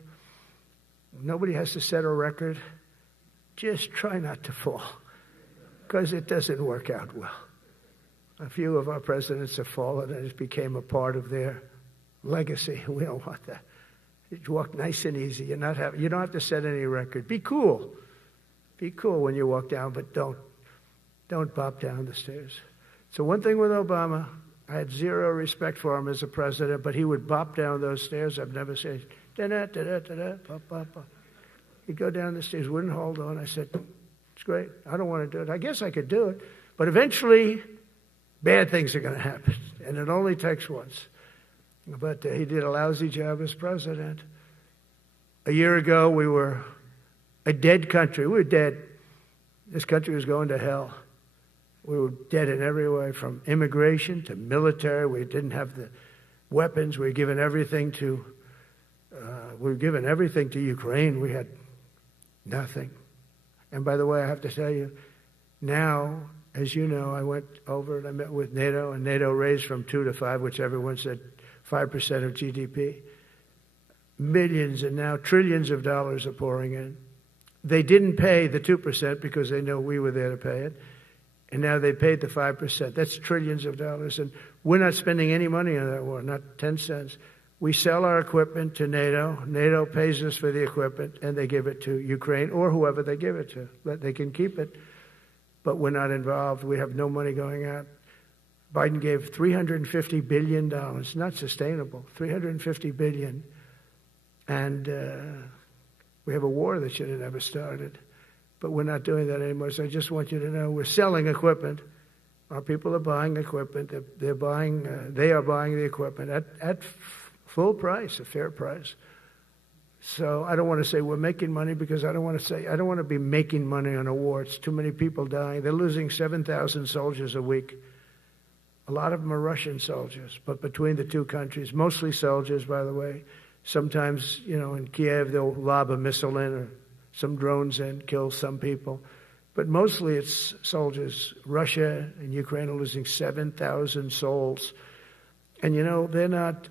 Nobody has to set a record. Just try not to fall, because it doesn't work out well. A few of our presidents have fallen, and it became a part of their legacy. We don't want that. You walk nice and easy. You don't have to set any record. Be cool. Be cool when you walk down, but don't bop down the stairs. So one thing with Obama, I had zero respect for him as a president, but he would bop down those stairs. I've never said, da-da-da-da-da-da, bop, bop, bop. He'd go down the stairs, wouldn't hold on. I said, it's great. I don't want to do it. I guess I could do it. But eventually, bad things are going to happen, and it only takes once. But he did a lousy job as president. A year ago, we were a dead country. We were dead. This country was going to hell. We were dead in every way, from immigration to military. We didn't have the weapons. We were given everything to Ukraine. We had nothing. And by the way, I have to tell you, now, as you know, I went over and I met with NATO, and NATO raised from 2 to 5, which everyone said 5% of GDP. Millions and now trillions of dollars are pouring in. They didn't pay the 2% because they know we were there to pay it. And now they paid the 5%. That's trillions of dollars. And we're not spending any money on that war, not 10 cents. We sell our equipment to NATO. NATO pays us for the equipment, and they give it to Ukraine or whoever they give it to. They can keep it, but we're not involved. We have no money going out. Biden gave $350 billion. Not sustainable. $350 billion. And we have a war that should have never started. But we're not doing that anymore. So I just want you to know we're selling equipment. Our people are buying equipment. They are buying the equipment at full price, a fair price. So I don't want to say we're making money, because I don't want to be making money on a war. It's too many people dying. They're losing 7,000 soldiers a week. A lot of them are Russian soldiers, but between the two countries, mostly soldiers, by the way. Sometimes, you know, in Kiev, they'll lob a missile in or some drones in, kill some people. But mostly it's soldiers. Russia and Ukraine are losing 7,000 souls. And, you know, they're not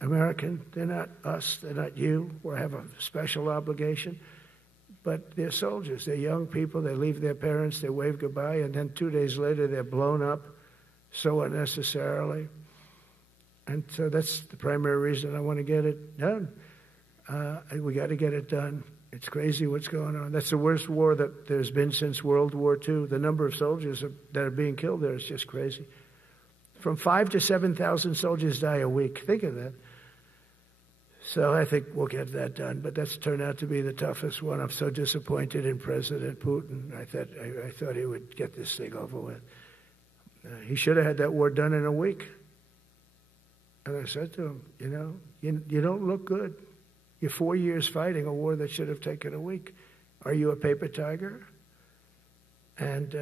American. They're not us. They're not you. We have a special obligation. But they're soldiers. They're young people. They leave their parents. They wave goodbye. And then 2 days later, they're blown up so unnecessarily. And so that's the primary reason I want to get it done. We got to get it done. It's crazy what's going on. That's the worst war that there's been since World War II. The number of soldiers that are being killed there is just crazy. From 5,000 to 7,000 soldiers die a week. Think of that. So I think we'll get that done. But that's turned out to be the toughest one. I'm so disappointed in President Putin. I thought he would get this thing over with. He should have had that war done in a week. And I said to him, you don't look good. You're 4 years fighting a war that should have taken a week. Are you a paper tiger? And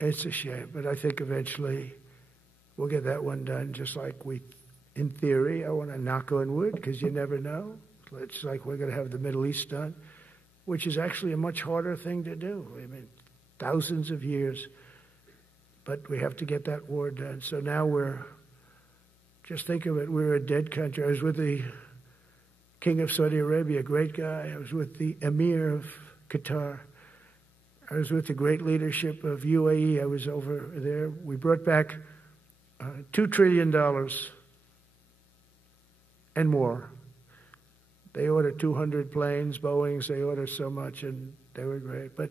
it's a shame, but I think eventually we'll get that one done, just like in theory, I want to knock on wood, because you never know. It's like we're going to have the Middle East done, which is actually a much harder thing to do. I mean, thousands of years, but we have to get that war done. So now just think of it, we're a dead country. I was with the King of Saudi Arabia, a great guy. I was with the Emir of Qatar. I was with the great leadership of UAE. I was over there. We brought back $2 trillion and more. They ordered 200 planes, Boeings. They ordered so much, and they were great. But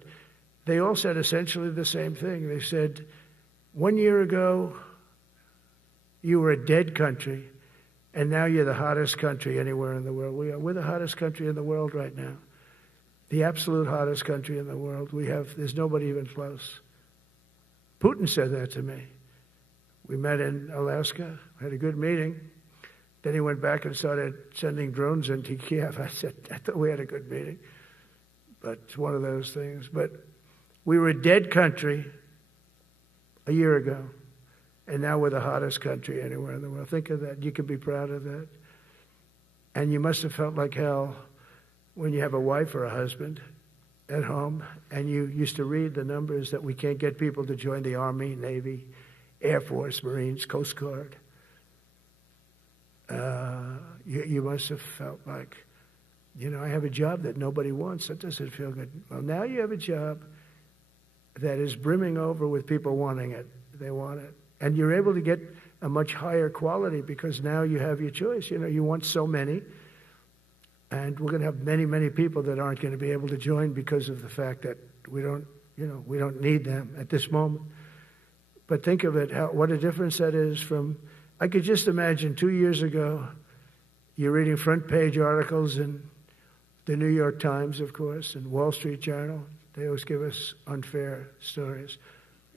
they all said essentially the same thing. They said, 1 year ago, you were a dead country, and now you're the hottest country anywhere in the world. We're the hottest country in the world right now. The absolute hottest country in the world. There's nobody even close. Putin said that to me. We met in Alaska, had a good meeting. Then he went back and started sending drones into Kiev. I thought we had a good meeting. But it's one of those things. But we were a dead country a year ago, and now we're the hottest country anywhere in the world. Think of that. You can be proud of that. And you must have felt like hell when you have a wife or a husband at home, and you used to read the numbers that we can't get people to join the Army, Navy, Air Force, Marines, Coast Guard. You must have felt like, I have a job that nobody wants. That doesn't feel good. Well, now you have a job that is brimming over with people wanting it. They want it. And you're able to get a much higher quality because now you have your choice. You want so many. And we're going to have many, many people that aren't going to be able to join because of the fact that we don't need them at this moment. But think of it, what a difference that is from, I could just imagine 2 years ago, you're reading front page articles in the New York Times, of course, and Wall Street Journal. They always give us unfair stories.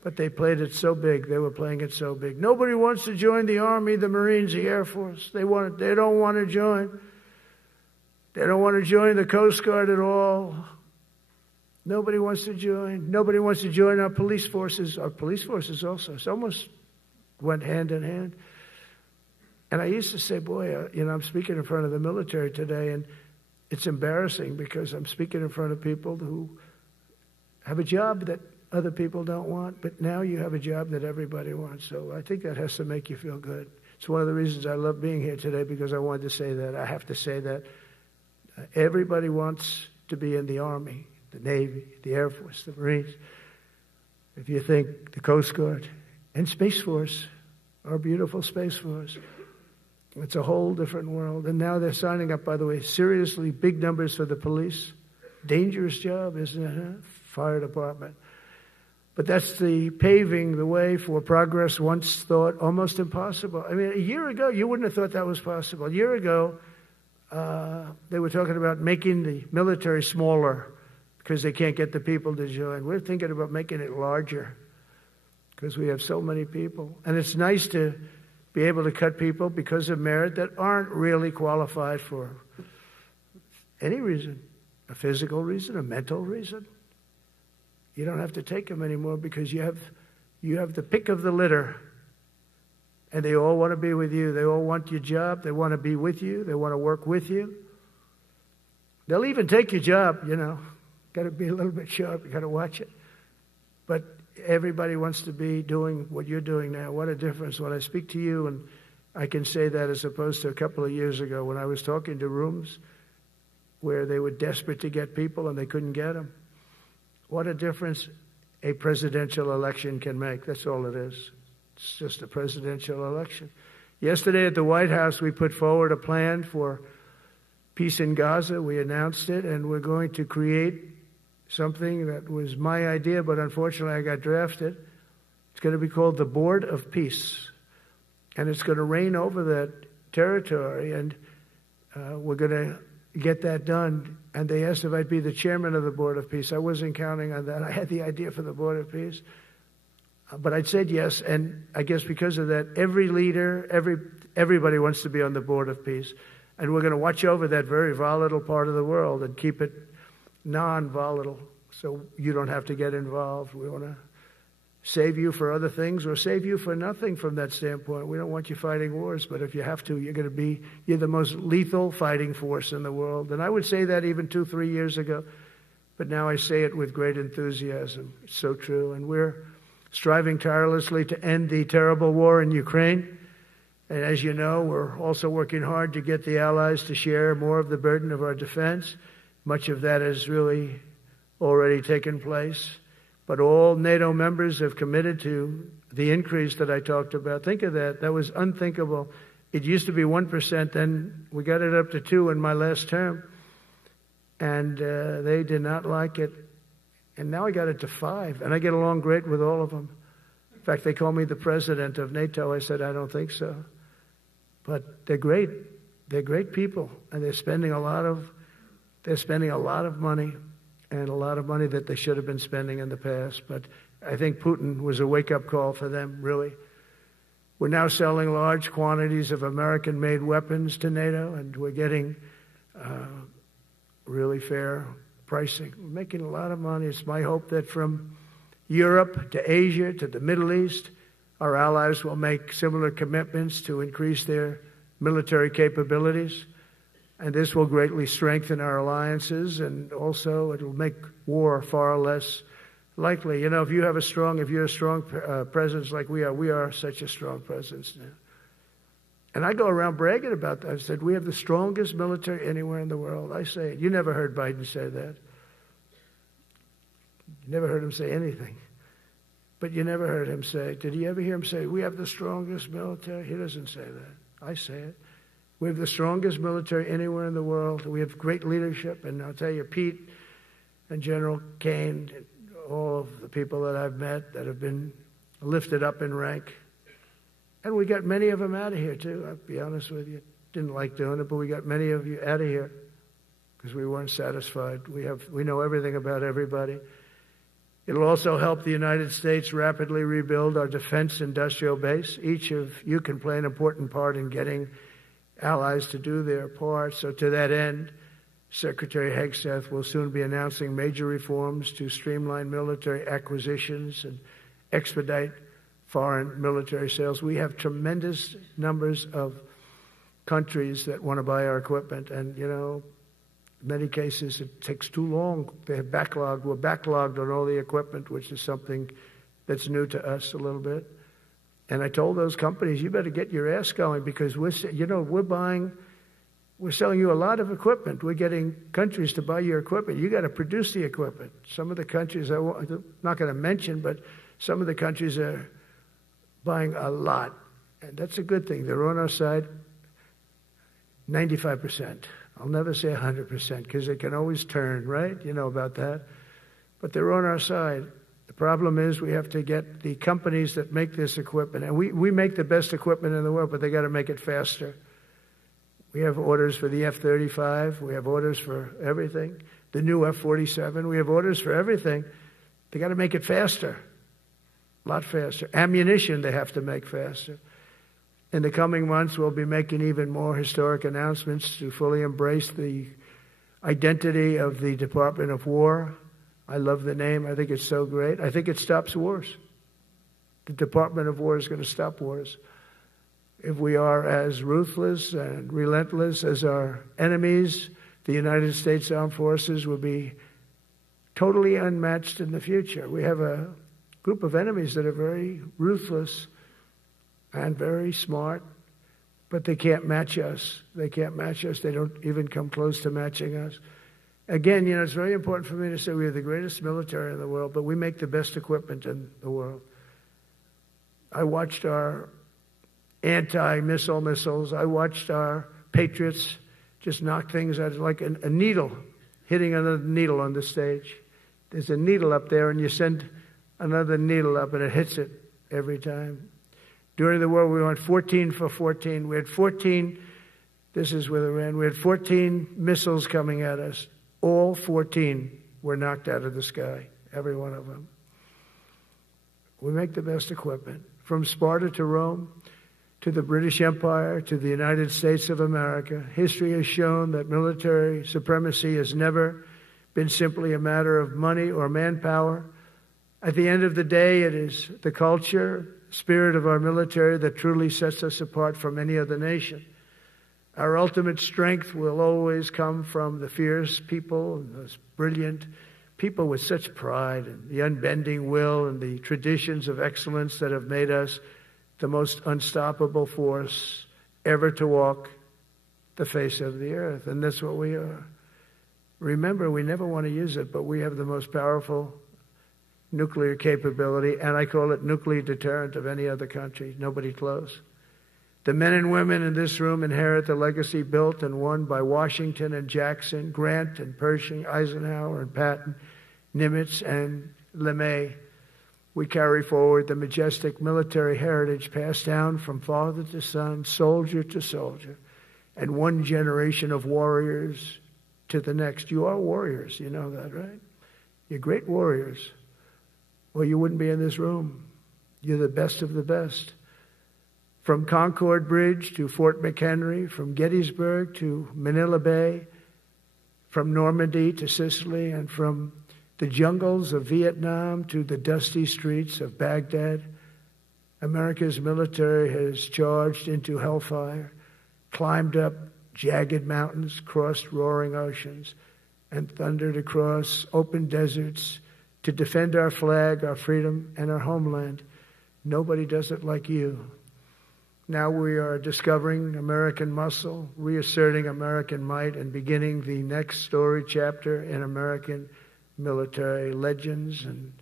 But they played it so big. They were playing it so big. Nobody wants to join the Army, the Marines, the Air Force. They don't want to join. They don't want to join the Coast Guard at all. Nobody wants to join. Nobody wants to join our police forces. Our police forces also. It's almost went hand in hand. And I used to say, boy, I'm speaking in front of the military today, and it's embarrassing because I'm speaking in front of people who have a job that other people don't want, but now you have a job that everybody wants. So I think that has to make you feel good. It's one of the reasons I love being here today, because I wanted to say that. I have to say that. Everybody wants to be in the Army, the Navy, the Air Force, the Marines. If you think the Coast Guard and Space Force, our beautiful Space Force, it's a whole different world. And now they're signing up, by the way, seriously big numbers for the police. Dangerous job, isn't it? Huh? Fire department. But that's the paving the way for progress once thought almost impossible. I mean, a year ago, you wouldn't have thought that was possible. A year ago, they were talking about making the military smaller because they can't get the people to join. We're thinking about making it larger because we have so many people. And it's nice to be able to cut people because of merit that aren't really qualified for any reason, a physical reason, a mental reason. You don't have to take them anymore because you have the pick of the litter. And they all want to be with you. They all want your job. They want to be with you. They want to work with you. They'll even take your job, Got to be a little bit sharp. You got to watch it. But everybody wants to be doing what you're doing now. What a difference when I speak to you, and I can say that as opposed to a couple of years ago when I was talking to rooms where they were desperate to get people and they couldn't get them. What a difference a presidential election can make. That's all it is. It's just a presidential election. Yesterday at the White House, we put forward a plan for peace in Gaza. We announced it, and we're going to create something that was my idea, but unfortunately I got drafted. It's going to be called the Board of Peace, and it's going to reign over that territory, and we're going to get that done. And they asked if I'd be the chairman of the Board of Peace. I wasn't counting on that. I had the idea for the Board of Peace. But I'd said yes, and I guess because of that, every leader, everybody wants to be on the board of peace. And we're going to watch over that very volatile part of the world and keep it non-volatile so you don't have to get involved. We want to save you for other things or save you for nothing from that standpoint. We don't want you fighting wars, but if you have to, you're the most lethal fighting force in the world. And I would say that even 2-3 years ago, but now I say it with great enthusiasm. It's so true. And we're striving tirelessly to end the terrible war in Ukraine. And as you know, we're also working hard to get the allies to share more of the burden of our defense. Much of that has really already taken place. But all NATO members have committed to the increase that I talked about. Think of that. That was unthinkable. It used to be 1%, then we got it up to 2% in my last term. And they did not like it. And now I got it to 5%. And I get along great with all of them. In fact, they call me the president of NATO. I said, I don't think so. But they're great. They're great people. And they're spending a lot of money, and a lot of money that they should have been spending in the past. But I think Putin was a wake-up call for them, really. We're now selling large quantities of American-made weapons to NATO, and we're getting really fair pricing. We're making a lot of money. It's my hope that from Europe to Asia to the Middle East, our allies will make similar commitments to increase their military capabilities. And this will greatly strengthen our alliances, and also it will make war far less likely. You know, if you're a strong presence like we are such a strong presence now. And I go around bragging about that. I said, we have the strongest military anywhere in the world. I say it. You never heard Biden say that. You never heard him say anything. But you never heard him say, did you ever hear him say, we have the strongest military? He doesn't say that. I say it. We have the strongest military anywhere in the world. We have great leadership. And I'll tell you, Pete and General Kane, all of the people that I've met that have been lifted up in rank. And we got many of them out of here, too. I'll be honest with you. Didn't like doing it, but we got many of you out of here because we weren't satisfied. We know everything about everybody. It'll also help the United States rapidly rebuild our defense industrial base. Each of you can play an important part in getting allies to do their part. So to that end, Secretary Hegseth will soon be announcing major reforms to streamline military acquisitions and expedite foreign military sales. We have tremendous numbers of countries that want to buy our equipment, and, you know, in many cases it takes too long. We're backlogged on all the equipment, which is something that's new to us a little bit. And I told those companies, you better get your ass going, because we're selling you a lot of equipment. We're getting countries to buy your equipment. You got to produce the equipment. Some of the countries, I'm not going to mention, but some of the countries are buying a lot. And that's a good thing. They're on our side 95%. I'll never say 100% because they can always turn, right? You know about that. But they're on our side. The problem is we have to get the companies that make this equipment. And we make the best equipment in the world, but they got to make it faster. We have orders for the F-35. We have orders for everything. The new F-47. We have orders for everything. They got to make it faster. A lot faster. Ammunition they have to make faster. In the coming months, we'll be making even more historic announcements to fully embrace the identity of the Department of War. I love the name. I think it's so great. I think it stops wars. The Department of War is going to stop wars. If we are as ruthless and relentless as our enemies, the United States Armed Forces will be totally unmatched in the future. We have a group of enemies that are very ruthless and very smart, but they can't match us. They can't match us. They don't even come close to matching us. Again, you know, it's very important for me to say we have the greatest military in the world, but we make the best equipment in the world. I watched our anti-missile missiles. I watched our Patriots just knock things out like a needle, hitting another needle on the stage. There's a needle up there, and you send another needle up, and it hits it every time. During the war, we went 14 for 14. We had 14, this is with Iran, we had 14 missiles coming at us. All 14 were knocked out of the sky, every one of them. We make the best equipment. From Sparta to Rome, to the British Empire, to the United States of America, history has shown that military supremacy has never been simply a matter of money or manpower. At the end of the day, it is the culture, spirit of our military that truly sets us apart from any other nation. Our ultimate strength will always come from the fierce people and those brilliant people with such pride and the unbending will and the traditions of excellence that have made us the most unstoppable force ever to walk the face of the earth. And that's what we are. Remember, we never want to use it, but we have the most powerful nuclear capability, and I call it nuclear deterrent of any other country. Nobody close. The men and women in this room inherit the legacy built and won by Washington and Jackson, Grant and Pershing, Eisenhower and Patton, Nimitz and LeMay. We carry forward the majestic military heritage passed down from father to son, soldier to soldier, and one generation of warriors to the next. You are warriors, you know that, right? You're great warriors. Well, you wouldn't be in this room. You're the best of the best. From Concord Bridge to Fort McHenry, from Gettysburg to Manila Bay, from Normandy to Sicily, and from the jungles of Vietnam to the dusty streets of Baghdad, America's military has charged into hellfire, climbed up jagged mountains, crossed roaring oceans, and thundered across open deserts to defend our flag, our freedom, and our homeland. Nobody does it like you. Now we are discovering American muscle, reasserting American might, and beginning the next story chapter in American military legends and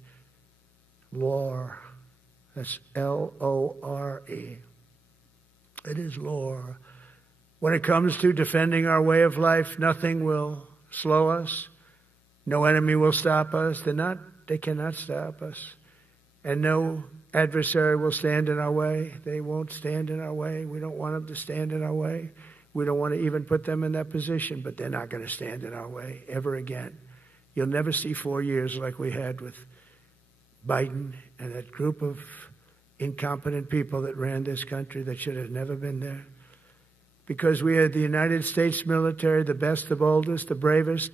lore. That's L-O-R-E. It is lore. When it comes to defending our way of life, nothing will slow us. No enemy will stop us. They cannot stop us. And no adversary will stand in our way. They won't stand in our way. We don't want them to stand in our way. We don't want to even put them in that position, but they're not going to stand in our way ever again. You'll never see 4 years like we had with Biden and that group of incompetent people that ran this country that should have never been there. Because we are the United States military, the best, the boldest, the bravest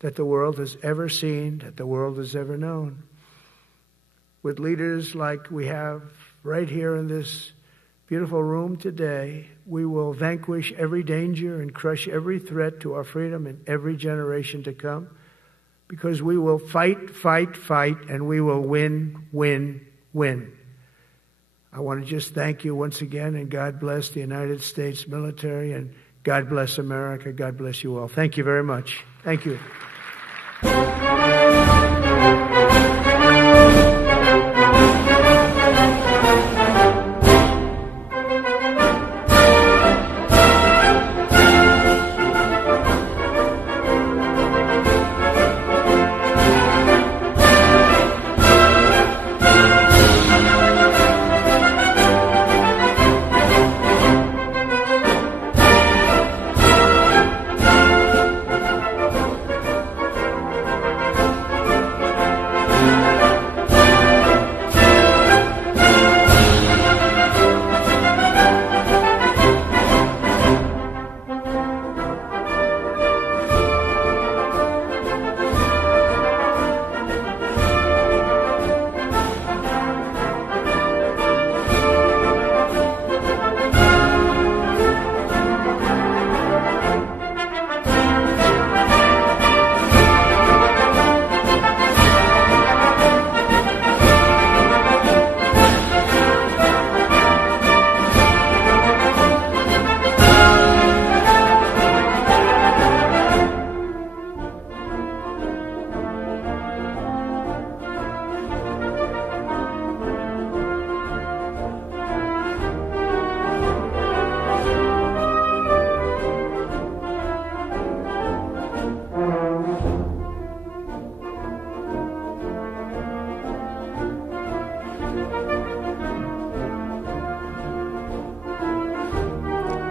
that the world has ever seen, that the world has ever known. With leaders like we have right here in this beautiful room today, we will vanquish every danger and crush every threat to our freedom in every generation to come. Because we will fight, fight, fight, and we will win, win, win. I want to just thank you once again, and God bless the United States military, and God bless America. God bless you all. Thank you very much. Thank you.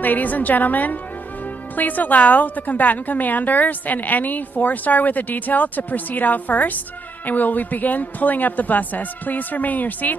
Ladies and gentlemen, please allow the combatant commanders and any 4-star with a detail to proceed out first, and we will begin pulling up the buses. Please remain in your seats.